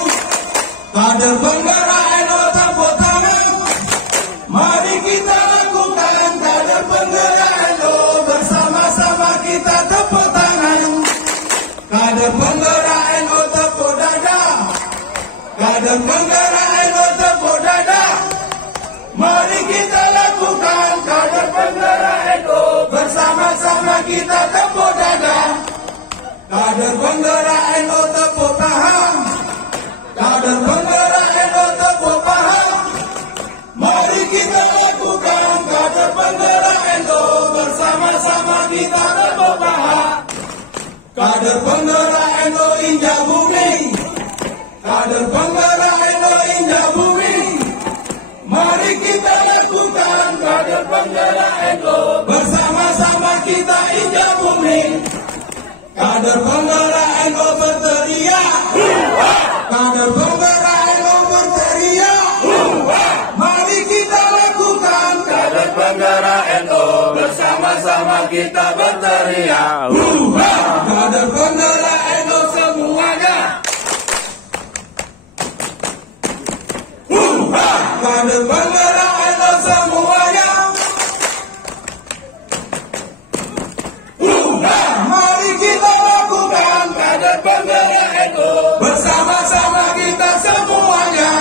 Kader penggerak NU tepuk tangan. Mari kita lakukan kader penggerak NU, bersama-sama kita tepuk tangan. Kader penggerak NU tepuk dada. Kader penggerak NU tepuk dada. Mari kita lakukan kader penggerak NU, bersama-sama kita tepuk dada. Kader penggerak NU tepuk paha. Kader penggerak NU tepuk paha. Mari kita lakukan kader penggerak NU, bersama-sama kita tepuk paha. Kader penggerak NU injak bumi. Kader penggerak NU injak bumi. Mari kita lakukan kader penggerak NU, bersama-sama kita injak bumi. Kader penggerak NU berteriak. Kader penggerak NU berteriak. Mari kita lakukan kader penggerak NU, bersama-sama kita berteriak. Kader penggerak NU semuanya. Kader penggerak NU semuanya. Mari kita lakukan kader penggerak NU, bersama-sama kita semuanya.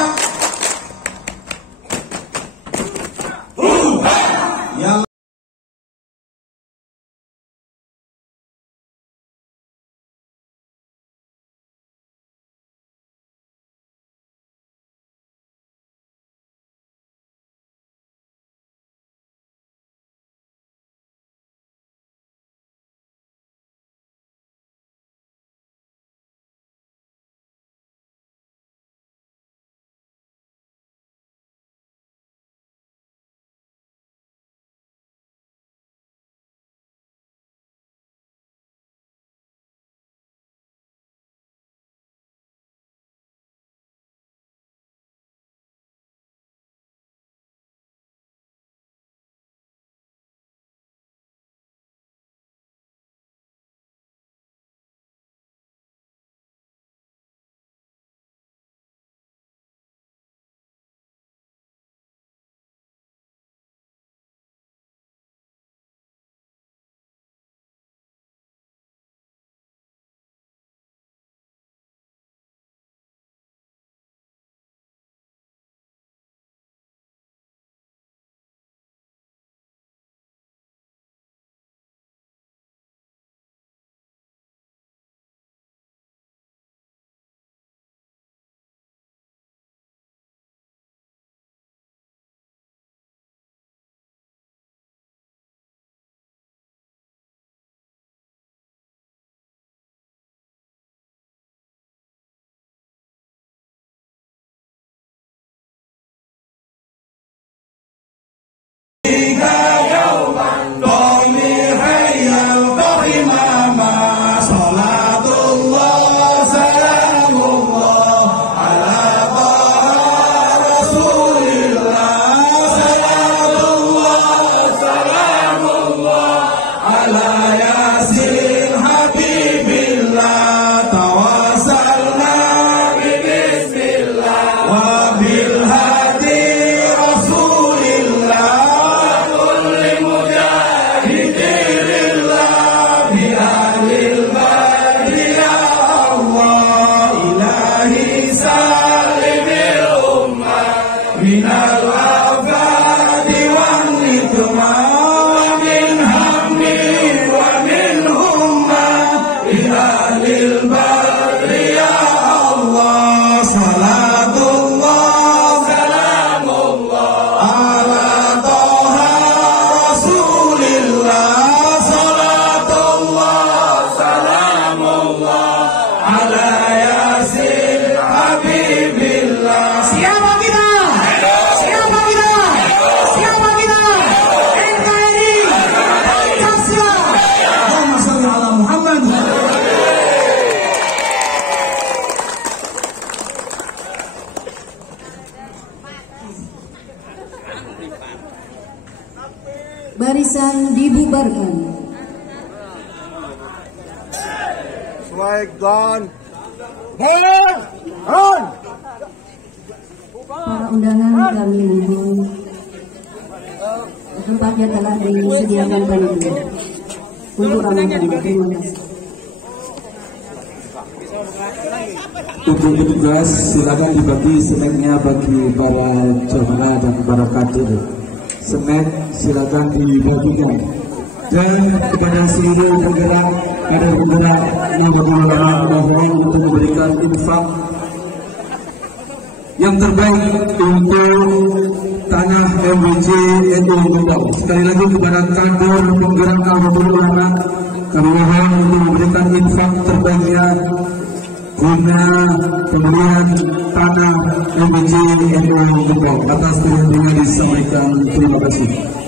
Barisan dibubarkan. Baik, dan Para undangan kami mohon tempatnya telah disediakan panitia untuk Ramadan. Terima kasih. Untuk petugas silakan dibagi snacknya bagi para jamaah dan para kader. Snack silakan dibagikan. Dan kepada seluruh penggerak yang mohon untuk memberikan infak yang terbaik untuk tanah MBJ NU Tumbang. Sekali lagi kepada kader penggerak ulama kami mohon untuk memberikan infak terbaiknya guna pembelian tanah MBJ NU Tumbang. Atas perhatiannya disampaikan terima kasih.